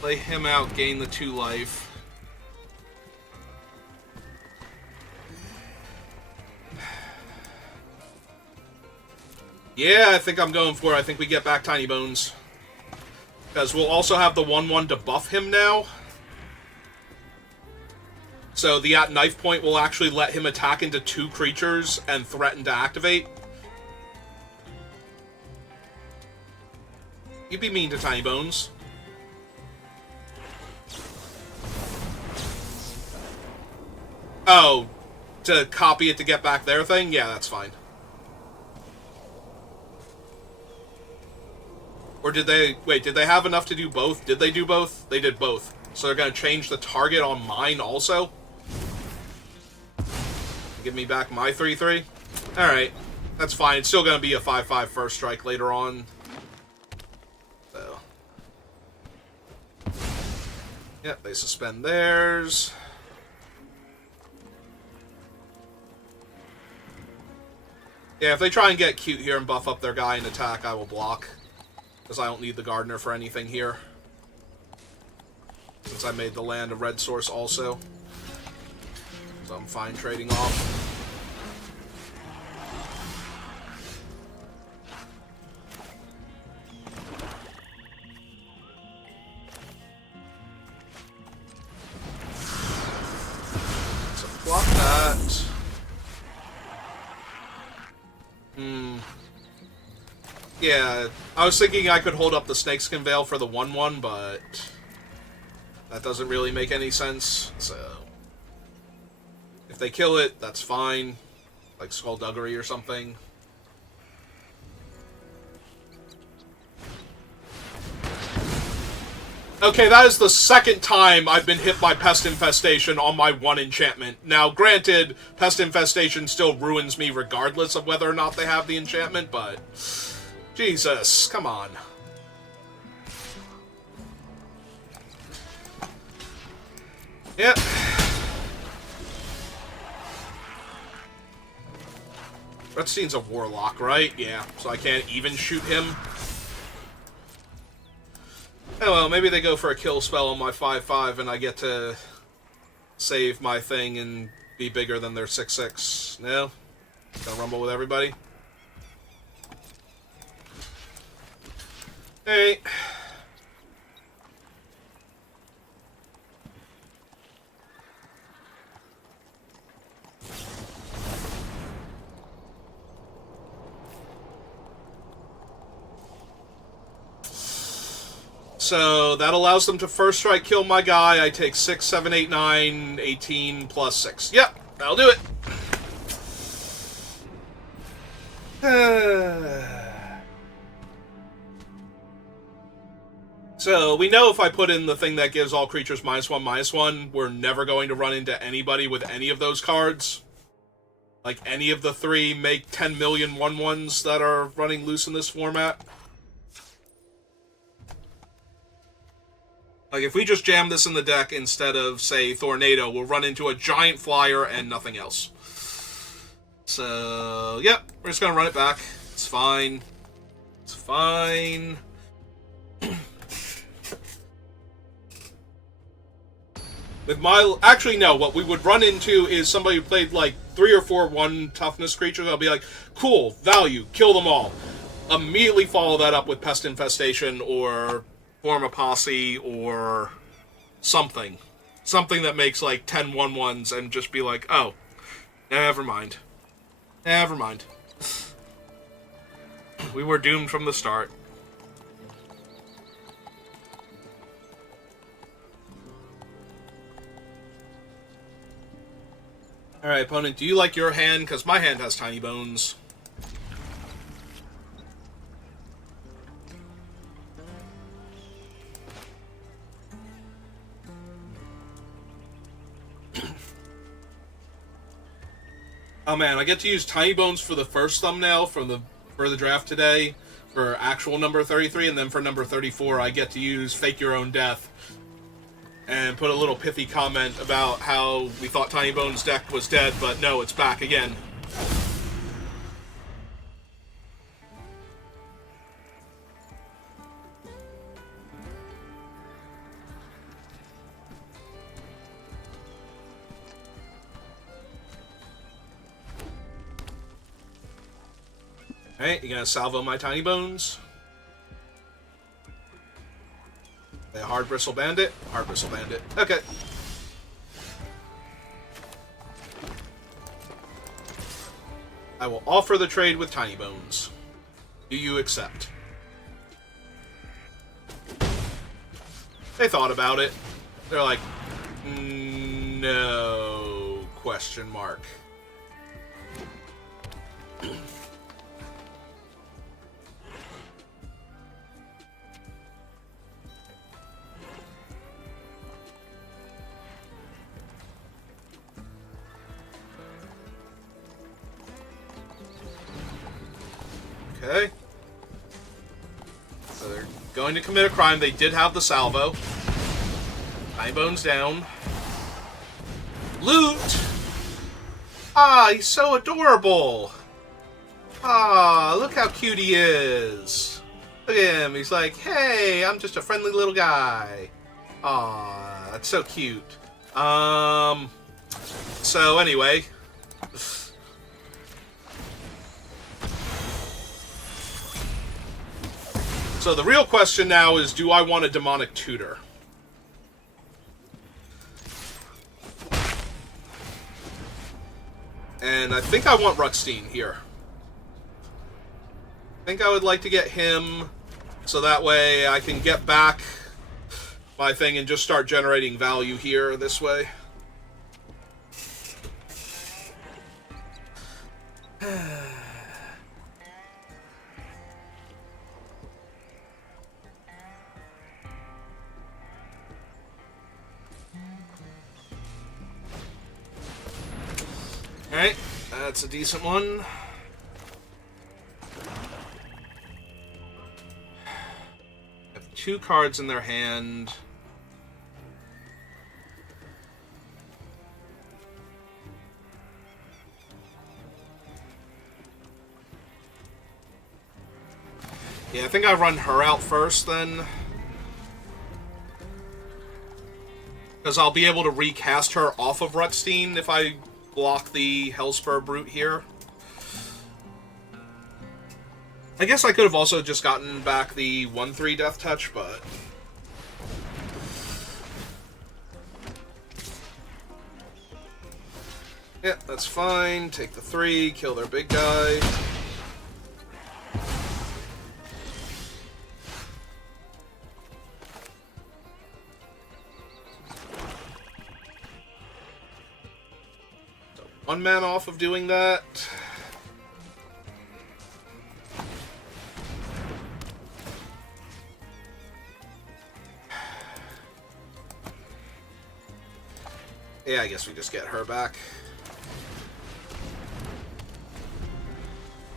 Play him out, gain the 2 life. Yeah, I think I'm going for it. I think we get back Tiny Bones. Because we'll also have the 1-1 to buff him now. So the at knife point will actually let him attack into 2 creatures and threaten to activate. You'd be mean to Tiny Bones. Oh, to copy it to get back their thing? Yeah, that's fine. Or did they... Wait, did they have enough to do both? Did they do both? They did both. So they're going to change the target on mine also? Give me back my 3/3? Alright. That's fine. It's still going to be a 5/5 first strike later on. So. Yep, they suspend theirs. Yeah, if they try and get cute here and buff up their guy and attack, I will block. Because I don't need the Gardener for anything here. Since I made the land a red source also. So I'm fine trading off. So block that. Yeah, I was thinking I could hold up the Snakeskin Veil for the 1/1, but that doesn't really make any sense, so if they kill it, that's fine. Like Skullduggery or something. Okay, that is the second time I've been hit by Pest Infestation on my 1 enchantment. Now, granted, Pest Infestation still ruins me regardless of whether or not they have the enchantment, but... Jesus, come on. Yep. Redstein's a Warlock, right? Yeah, so I can't even shoot him. Oh well, maybe they go for a kill spell on my 5/5 and I get to save my thing and be bigger than their 6/6. No? Gonna rumble with everybody? Hey. So that allows them to first strike kill my guy. I take 6, 7, 8, 9, 18 plus 6. Yep, that'll do it. So we know if I put in the thing that gives all creatures -1/-1, we're never going to run into anybody with any of those cards. Like any of the 3 make 10 million 1/1s that are running loose in this format. Like, if we just jam this in the deck instead of, say, Tornado, we'll run into a giant flyer and nothing else. So, yep, we're just gonna run it back. It's fine. It's fine. With my... Actually, no, what we would run into is somebody who played, like, 3 or 4 1 toughness creatures. I'll be like, cool, value, kill them all. Immediately follow that up with Pest Infestation or... form a posse, or something. Something that makes, like, 10 1/1s and just be like, oh, never mind. Never mind. We were doomed from the start. Alright, opponent, do you like your hand? Because my hand has Tiny Bones. Oh man, I get to use Tiny Bones for the first thumbnail for the draft today, for actual number 33, and then for number 34 I get to use Fake Your Own Death and put a little pithy comment about how we thought Tiny Bones' deck was dead, but no, it's back again. Alright, you gonna salvo my Tiny Bones? A Hard Bristle Bandit? Hard Bristle Bandit. Okay. I will offer the trade with Tiny Bones. Do you accept? They thought about it. They're like, no, question mark. Okay. So they're going to commit a crime. They did have the salvo. Tiny Bones down. Loot! Ah, he's so adorable! Ah, look how cute he is! Look at him, he's like, hey, I'm just a friendly little guy. Ah, that's so cute. So anyway... So the real question now is, do I want a demonic tutor? And I think I want Rutstein here. I think I would like to get him, so that way I can get back my thing and just start generating value here this way. Alright, that's a decent one. Have 2 cards in their hand. Yeah, I think I run her out first then. Because I'll be able to recast her off of Rutstein if I block the Hellspur Brute here. I guess I could have also just gotten back the 1/3 Death Touch, but... yeah, that's fine. Take the 3, kill their big guy. So, 1 man off of doing that. Yeah, I guess we just get her back.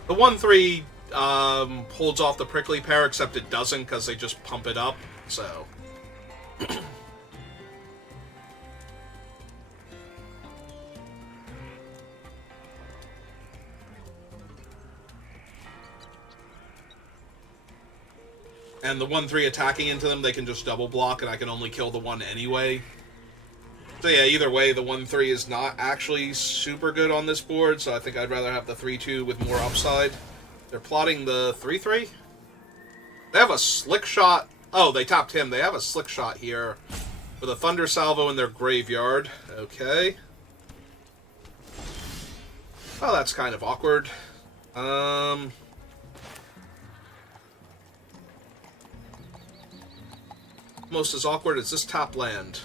The 1/3 holds off the prickly pear, except it doesn't because they just pump it up, so... and the 1/3 attacking into them, they can just double block, and I can only kill the 1 anyway. So yeah, either way, the 1/3 is not actually super good on this board, so I think I'd rather have the 3/2 with more upside. They're plotting the 3/3? They have a slick shot. Oh, they tapped him. They have a slick shot here with a Thunder Salvo in their graveyard. Okay. Oh, that's kind of awkward. Most as awkward as this top land.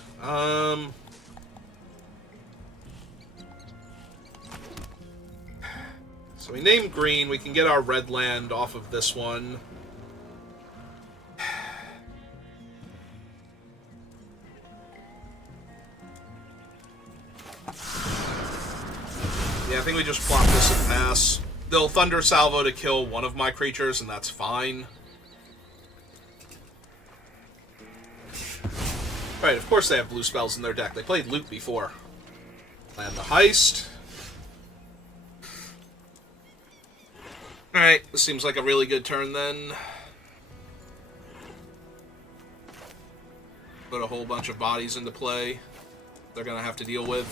So we name green, we can get our red land off of this one. Yeah, I think we just plop this and pass. They'll Thunder Salvo to kill one of my creatures, and that's fine. Right, of course they have blue spells in their deck. They played Loot before. Land the Heist. Alright, this seems like a really good turn then. Put a whole bunch of bodies into play they're gonna have to deal with.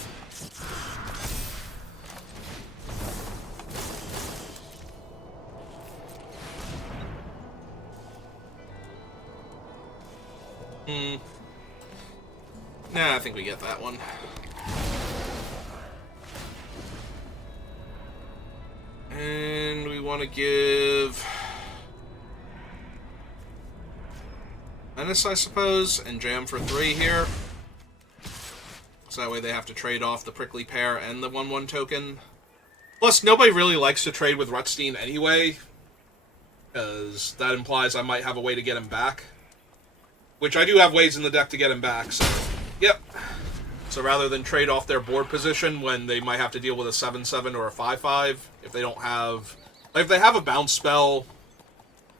Nah, I think we get that one. And we want to give Menace, I suppose, and Jam for 3 here. So that way they have to trade off the Prickly Pear and the 1/1 token. Plus, nobody really likes to trade with Rutstein anyway, because that implies I might have a way to get him back. Which I do have ways in the deck to get him back, so yep. So rather than trade off their board position when they might have to deal with a 7/7 or a 5/5, if they don't have... Like, if they have a bounce spell,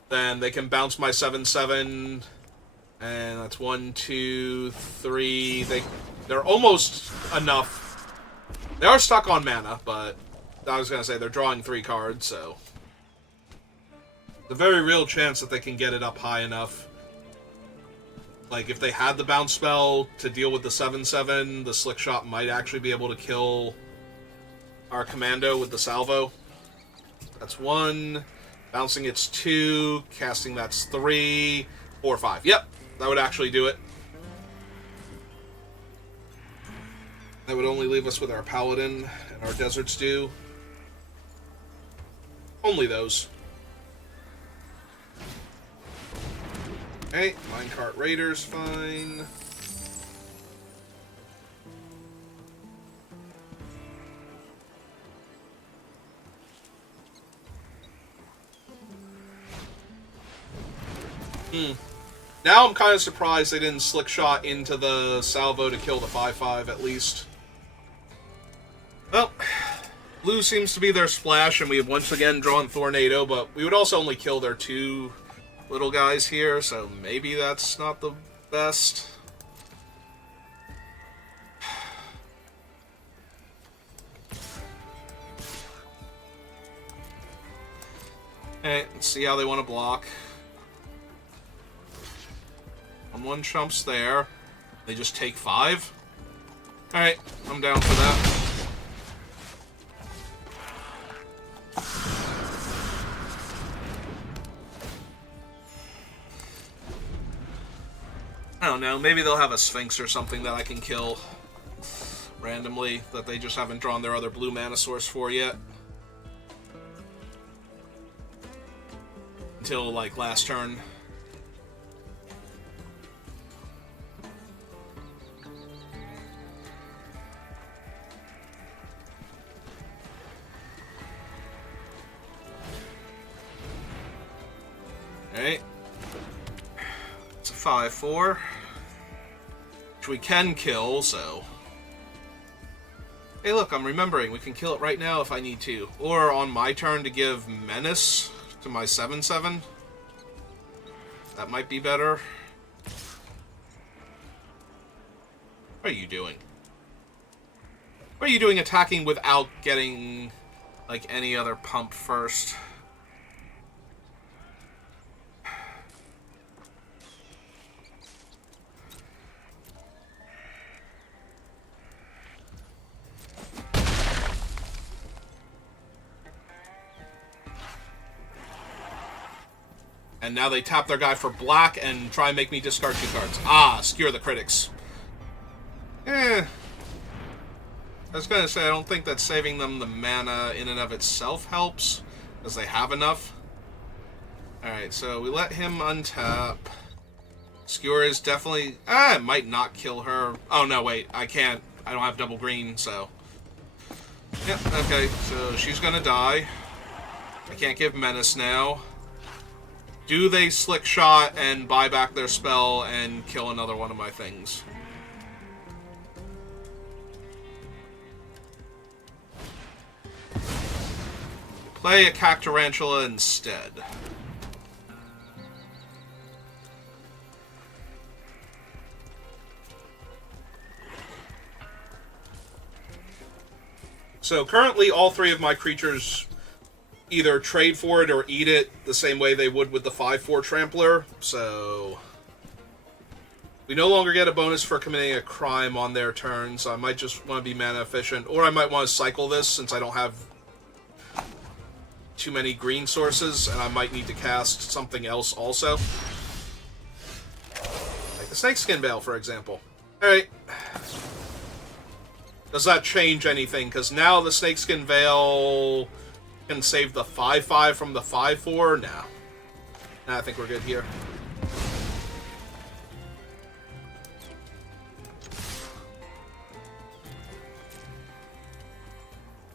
then they can bounce my 7/7, and that's 1, 2, 3... They're almost enough. They are stuck on mana, but I was going to say they're drawing 3 cards, so... The very real chance that they can get it up high enough. Like, if they had the bounce spell to deal with the 7/7, the Slick Shot might actually be able to kill our Commando with the Salvo. That's 1. Bouncing it's 2. Casting that's 3. 4, 5. Yep, that would actually do it. That would only leave us with our Paladin and our Desert Stew. Only those. Okay, Minecart Raiders, fine. Now I'm kind of surprised they didn't Slick Shot into the Salvo to kill the 5/5 at least. Well, blue seems to be their splash, and we have once again drawn Tornado, but we would also only kill their 2 little guys here, so maybe that's not the best. Okay, let's see how they want to block. 1/1 chumps there. They just take 5. Alright, I'm down for that. I don't know, maybe they'll have a Sphinx or something that I can kill randomly that they just haven't drawn their other blue mana source for yet. Until, like, last turn. Alright. It's a 5/4. Which we can kill, so... Hey look, I'm remembering, we can kill it right now if I need to. Or on my turn to give Menace to my 7/7. That might be better. What are you doing? What are you doing attacking without getting, like, any other pump first? And now they tap their guy for black and try and make me discard 2 cards. Ah, Skewer the Critics. I was going to say, I don't think that saving them the mana in and of itself helps, because they have enough. Alright, so we let him untap. Skewer is definitely... it might not kill her. Oh, no, wait, I can't. I don't have double green, so... Yep, okay, so she's going to die. I can't give Menace now. Do they Slick Shot and buy back their spell and kill another one of my things? Play a Cactarantula instead. So currently all 3 of my creatures either trade for it or eat it the same way they would with the 5/4 Trampler, so... We no longer get a bonus for committing a crime on their turn, so I might just want to be mana efficient, or I might want to cycle this since I don't have too many green sources, and I might need to cast something else also. Like the Snakeskin Veil, for example. Alright. Does that change anything? Because now the Snakeskin Veil Can save the 5-5 from the 5-4? Nah. Nah, I think we're good here.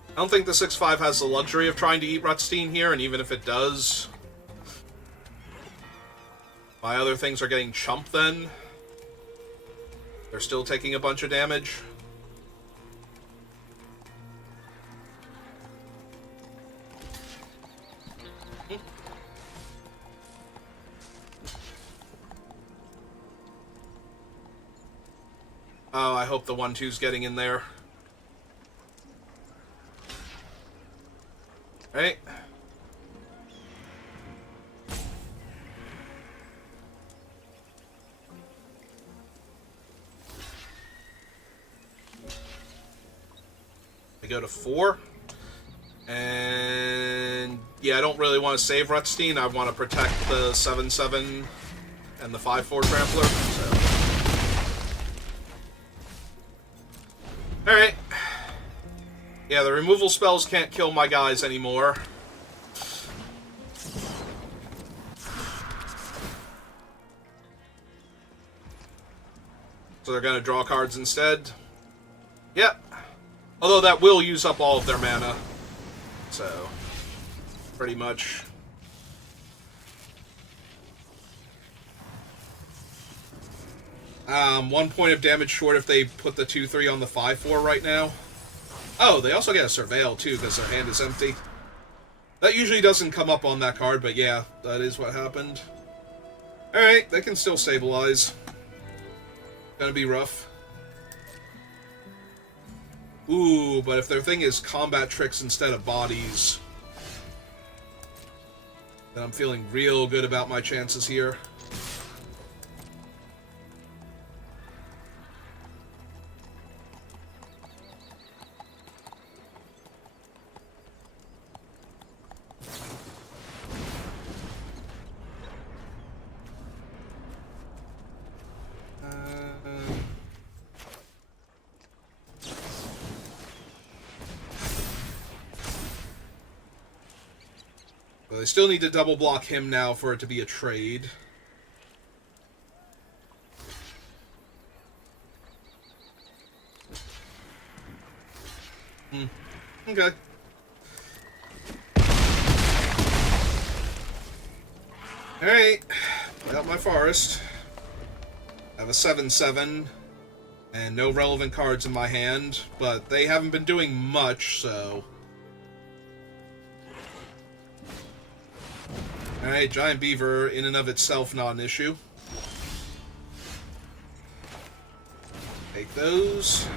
I don't think the 6-5 has the luxury of trying to eat Rutstein here, and even if it does, my other things are getting chumped then. They're still taking a bunch of damage. Oh, I hope the 1-2's getting in there. Right? I go to 4. And yeah, I don't really want to save Rutstein. I want to protect the 7-7 and the 5-4 Trampler. So. Alright. Yeah, the removal spells can't kill my guys anymore. So they're going to draw cards instead. Yep. Although that will use up all of their mana. So, pretty much. One point of damage short if they put the 2-3 on the 5-4 right now. Oh, they also get a Surveil, too, because their hand is empty. That usually doesn't come up on that card, but yeah, that is what happened. Alright, they can still stabilize. Gonna be rough. Ooh, but if their thing is combat tricks instead of bodies, then I'm feeling real good about my chances here. But I still need to double block him now for it to be a trade. Okay. Alright. Play out my forest. I have a 7-7. And no relevant cards in my hand. But they haven't been doing much, so... Alright, Giant Beaver, in and of itself, not an issue. Take those.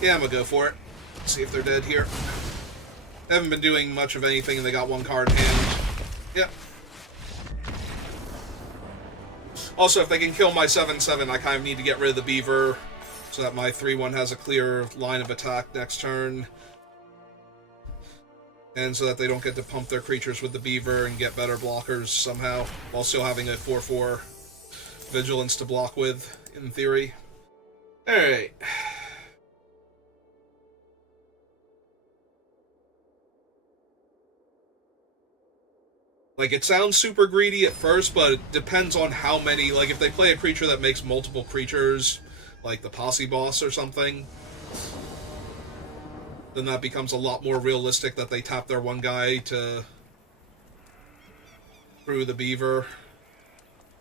Yeah, I'm gonna go for it. See if they're dead here. They haven't been doing much of anything, and they got one card in hand. Yep. Also, if they can kill my 7-7, I kind of need to get rid of the Beaver, so that my 3-1 has a clear line of attack next turn. And so that they don't get to pump their creatures with the Beaver and get better blockers somehow, while still having a 4-4 Vigilance to block with, in theory. Alright. Like, it sounds super greedy at first, but it depends on how many... Like, if they play a creature that makes multiple creatures, like the Posse Boss or something, then that becomes a lot more realistic that they tap their one guy to... through the Beaver,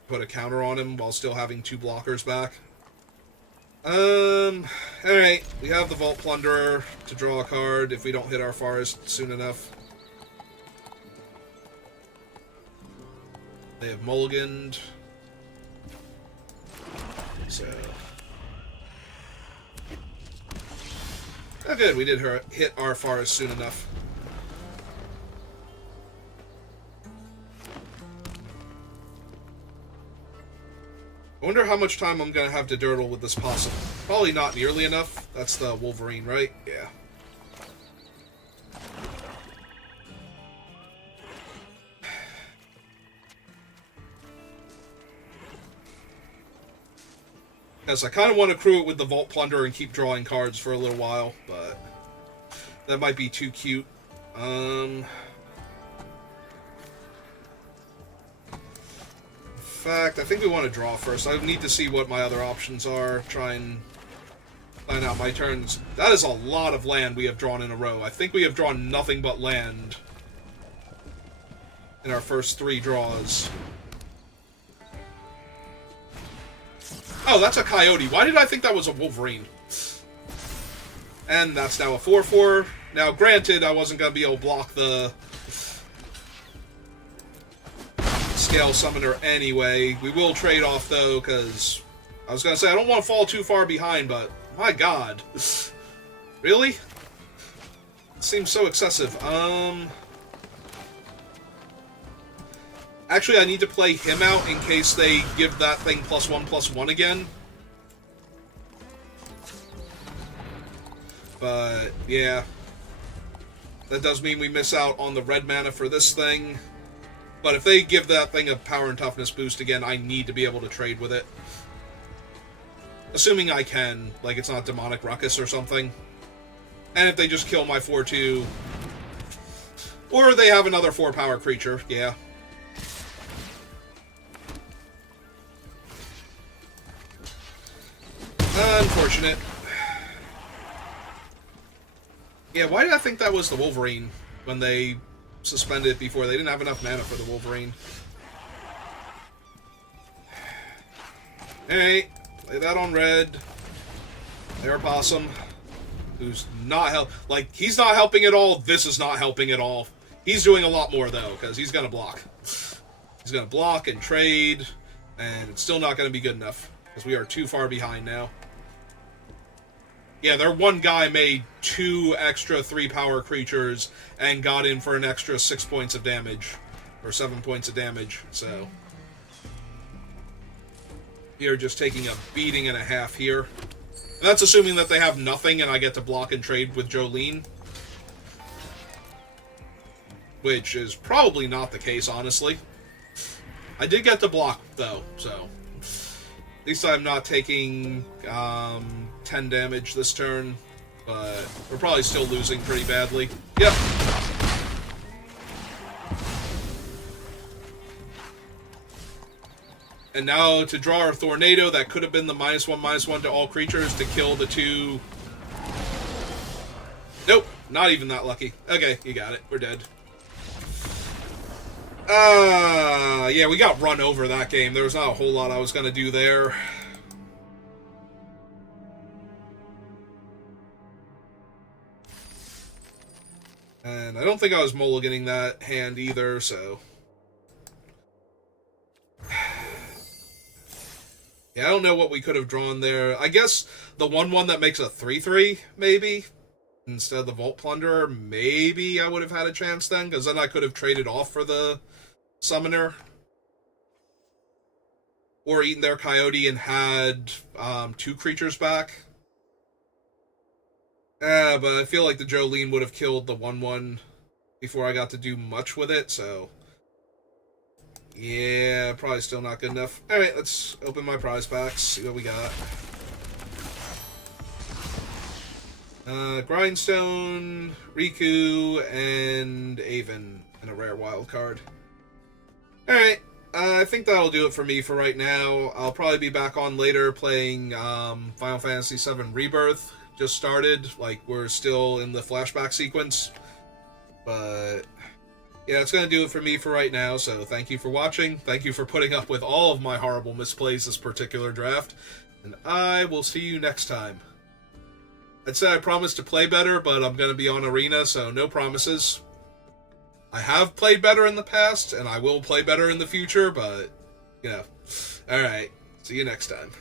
put a counter on him while still having 2 blockers back. Alright, we have the Vault Plunderer to draw a card if we don't hit our forest soon enough. They have mulliganed. So... Oh good, we did hit our forest soon enough. I wonder how much time I'm going to have to dirtle with this possum. Probably not nearly enough. That's the Wolverine, right? Yeah. Because I kind of want to crew it with the Vault Plunder and keep drawing cards for a little while, but that might be too cute. In fact, I think we want to draw first. I need to see what my other options are. Try and plan out my turns. That is a lot of land we have drawn in a row. I think we have drawn nothing but land in our first 3 draws. Oh, that's a Coyote. Why did I think that was a Wolverine? And that's now a 4/4. Now, granted, I wasn't going to be able to block the Scale Summoner anyway. We will trade off, though, because I was going to say I don't want to fall too far behind, but my god. Really? It seems so excessive. Actually, I need to play him out in case they give that thing +1/+1 again. But, yeah. That does mean we miss out on the red mana for this thing. But if they give that thing a power and toughness boost again, I need to be able to trade with it. Assuming I can, like it's not Demonic Ruckus or something. And if they just kill my 4/2... Or they have another 4-power creature, yeah. Unfortunate. Yeah, why did I think that was the Wolverine when they suspended it before? They didn't have enough mana for the Wolverine. Alright, lay that on red. There, Possum. Who's not like, he's not helping at all. This is not helping at all. He's doing a lot more, though, because he's going to block. He's going to block and trade, and it's still not going to be good enough, because we are too far behind now. Yeah, their one guy made 2 extra 3-power creatures and got in for an extra 6 points of damage. Or 7 points of damage, so... You're just taking a beating and a half here. And that's assuming that they have nothing and I get to block and trade with Jolene. Which is probably not the case, honestly. I did get to block, though, so... At least I'm not taking 10 damage this turn, but we're probably still losing pretty badly. Yep. And now to draw our Tornado, that could have been the -1/-1 to all creatures to kill the 2... Nope, not even that lucky. Okay, you got it. We're dead. Yeah, we got run over that game. There was not a whole lot I was going to do there. And I don't think I was mulliganing that hand either, so... Yeah, I don't know what we could have drawn there. I guess the 1/1 that makes a 3/3, maybe? Instead of the Vault Plunderer, maybe I would have had a chance then, because then I could have traded off for the Summoner. Or eaten their Coyote and had 2 creatures back. But I feel like the Jolene would have killed the 1/1 before I got to do much with it, so... Yeah, probably still not good enough. Alright, let's open my prize packs, see what we got. Grindstone, Riku, and Avon, and a rare wild card. Alright, I think that'll do it for me for right now. I'll probably be back on later playing Final Fantasy VII Rebirth. Just started, like, we're still in the flashback sequence. But... yeah, it's going to do it for me for right now, so thank you for watching. Thank you for putting up with all of my horrible misplays this particular draft. And I will see you next time. I'd say I promised to play better, but I'm going to be on Arena, so no promises. I have played better in the past, and I will play better in the future, but, you know. Alright, see you next time.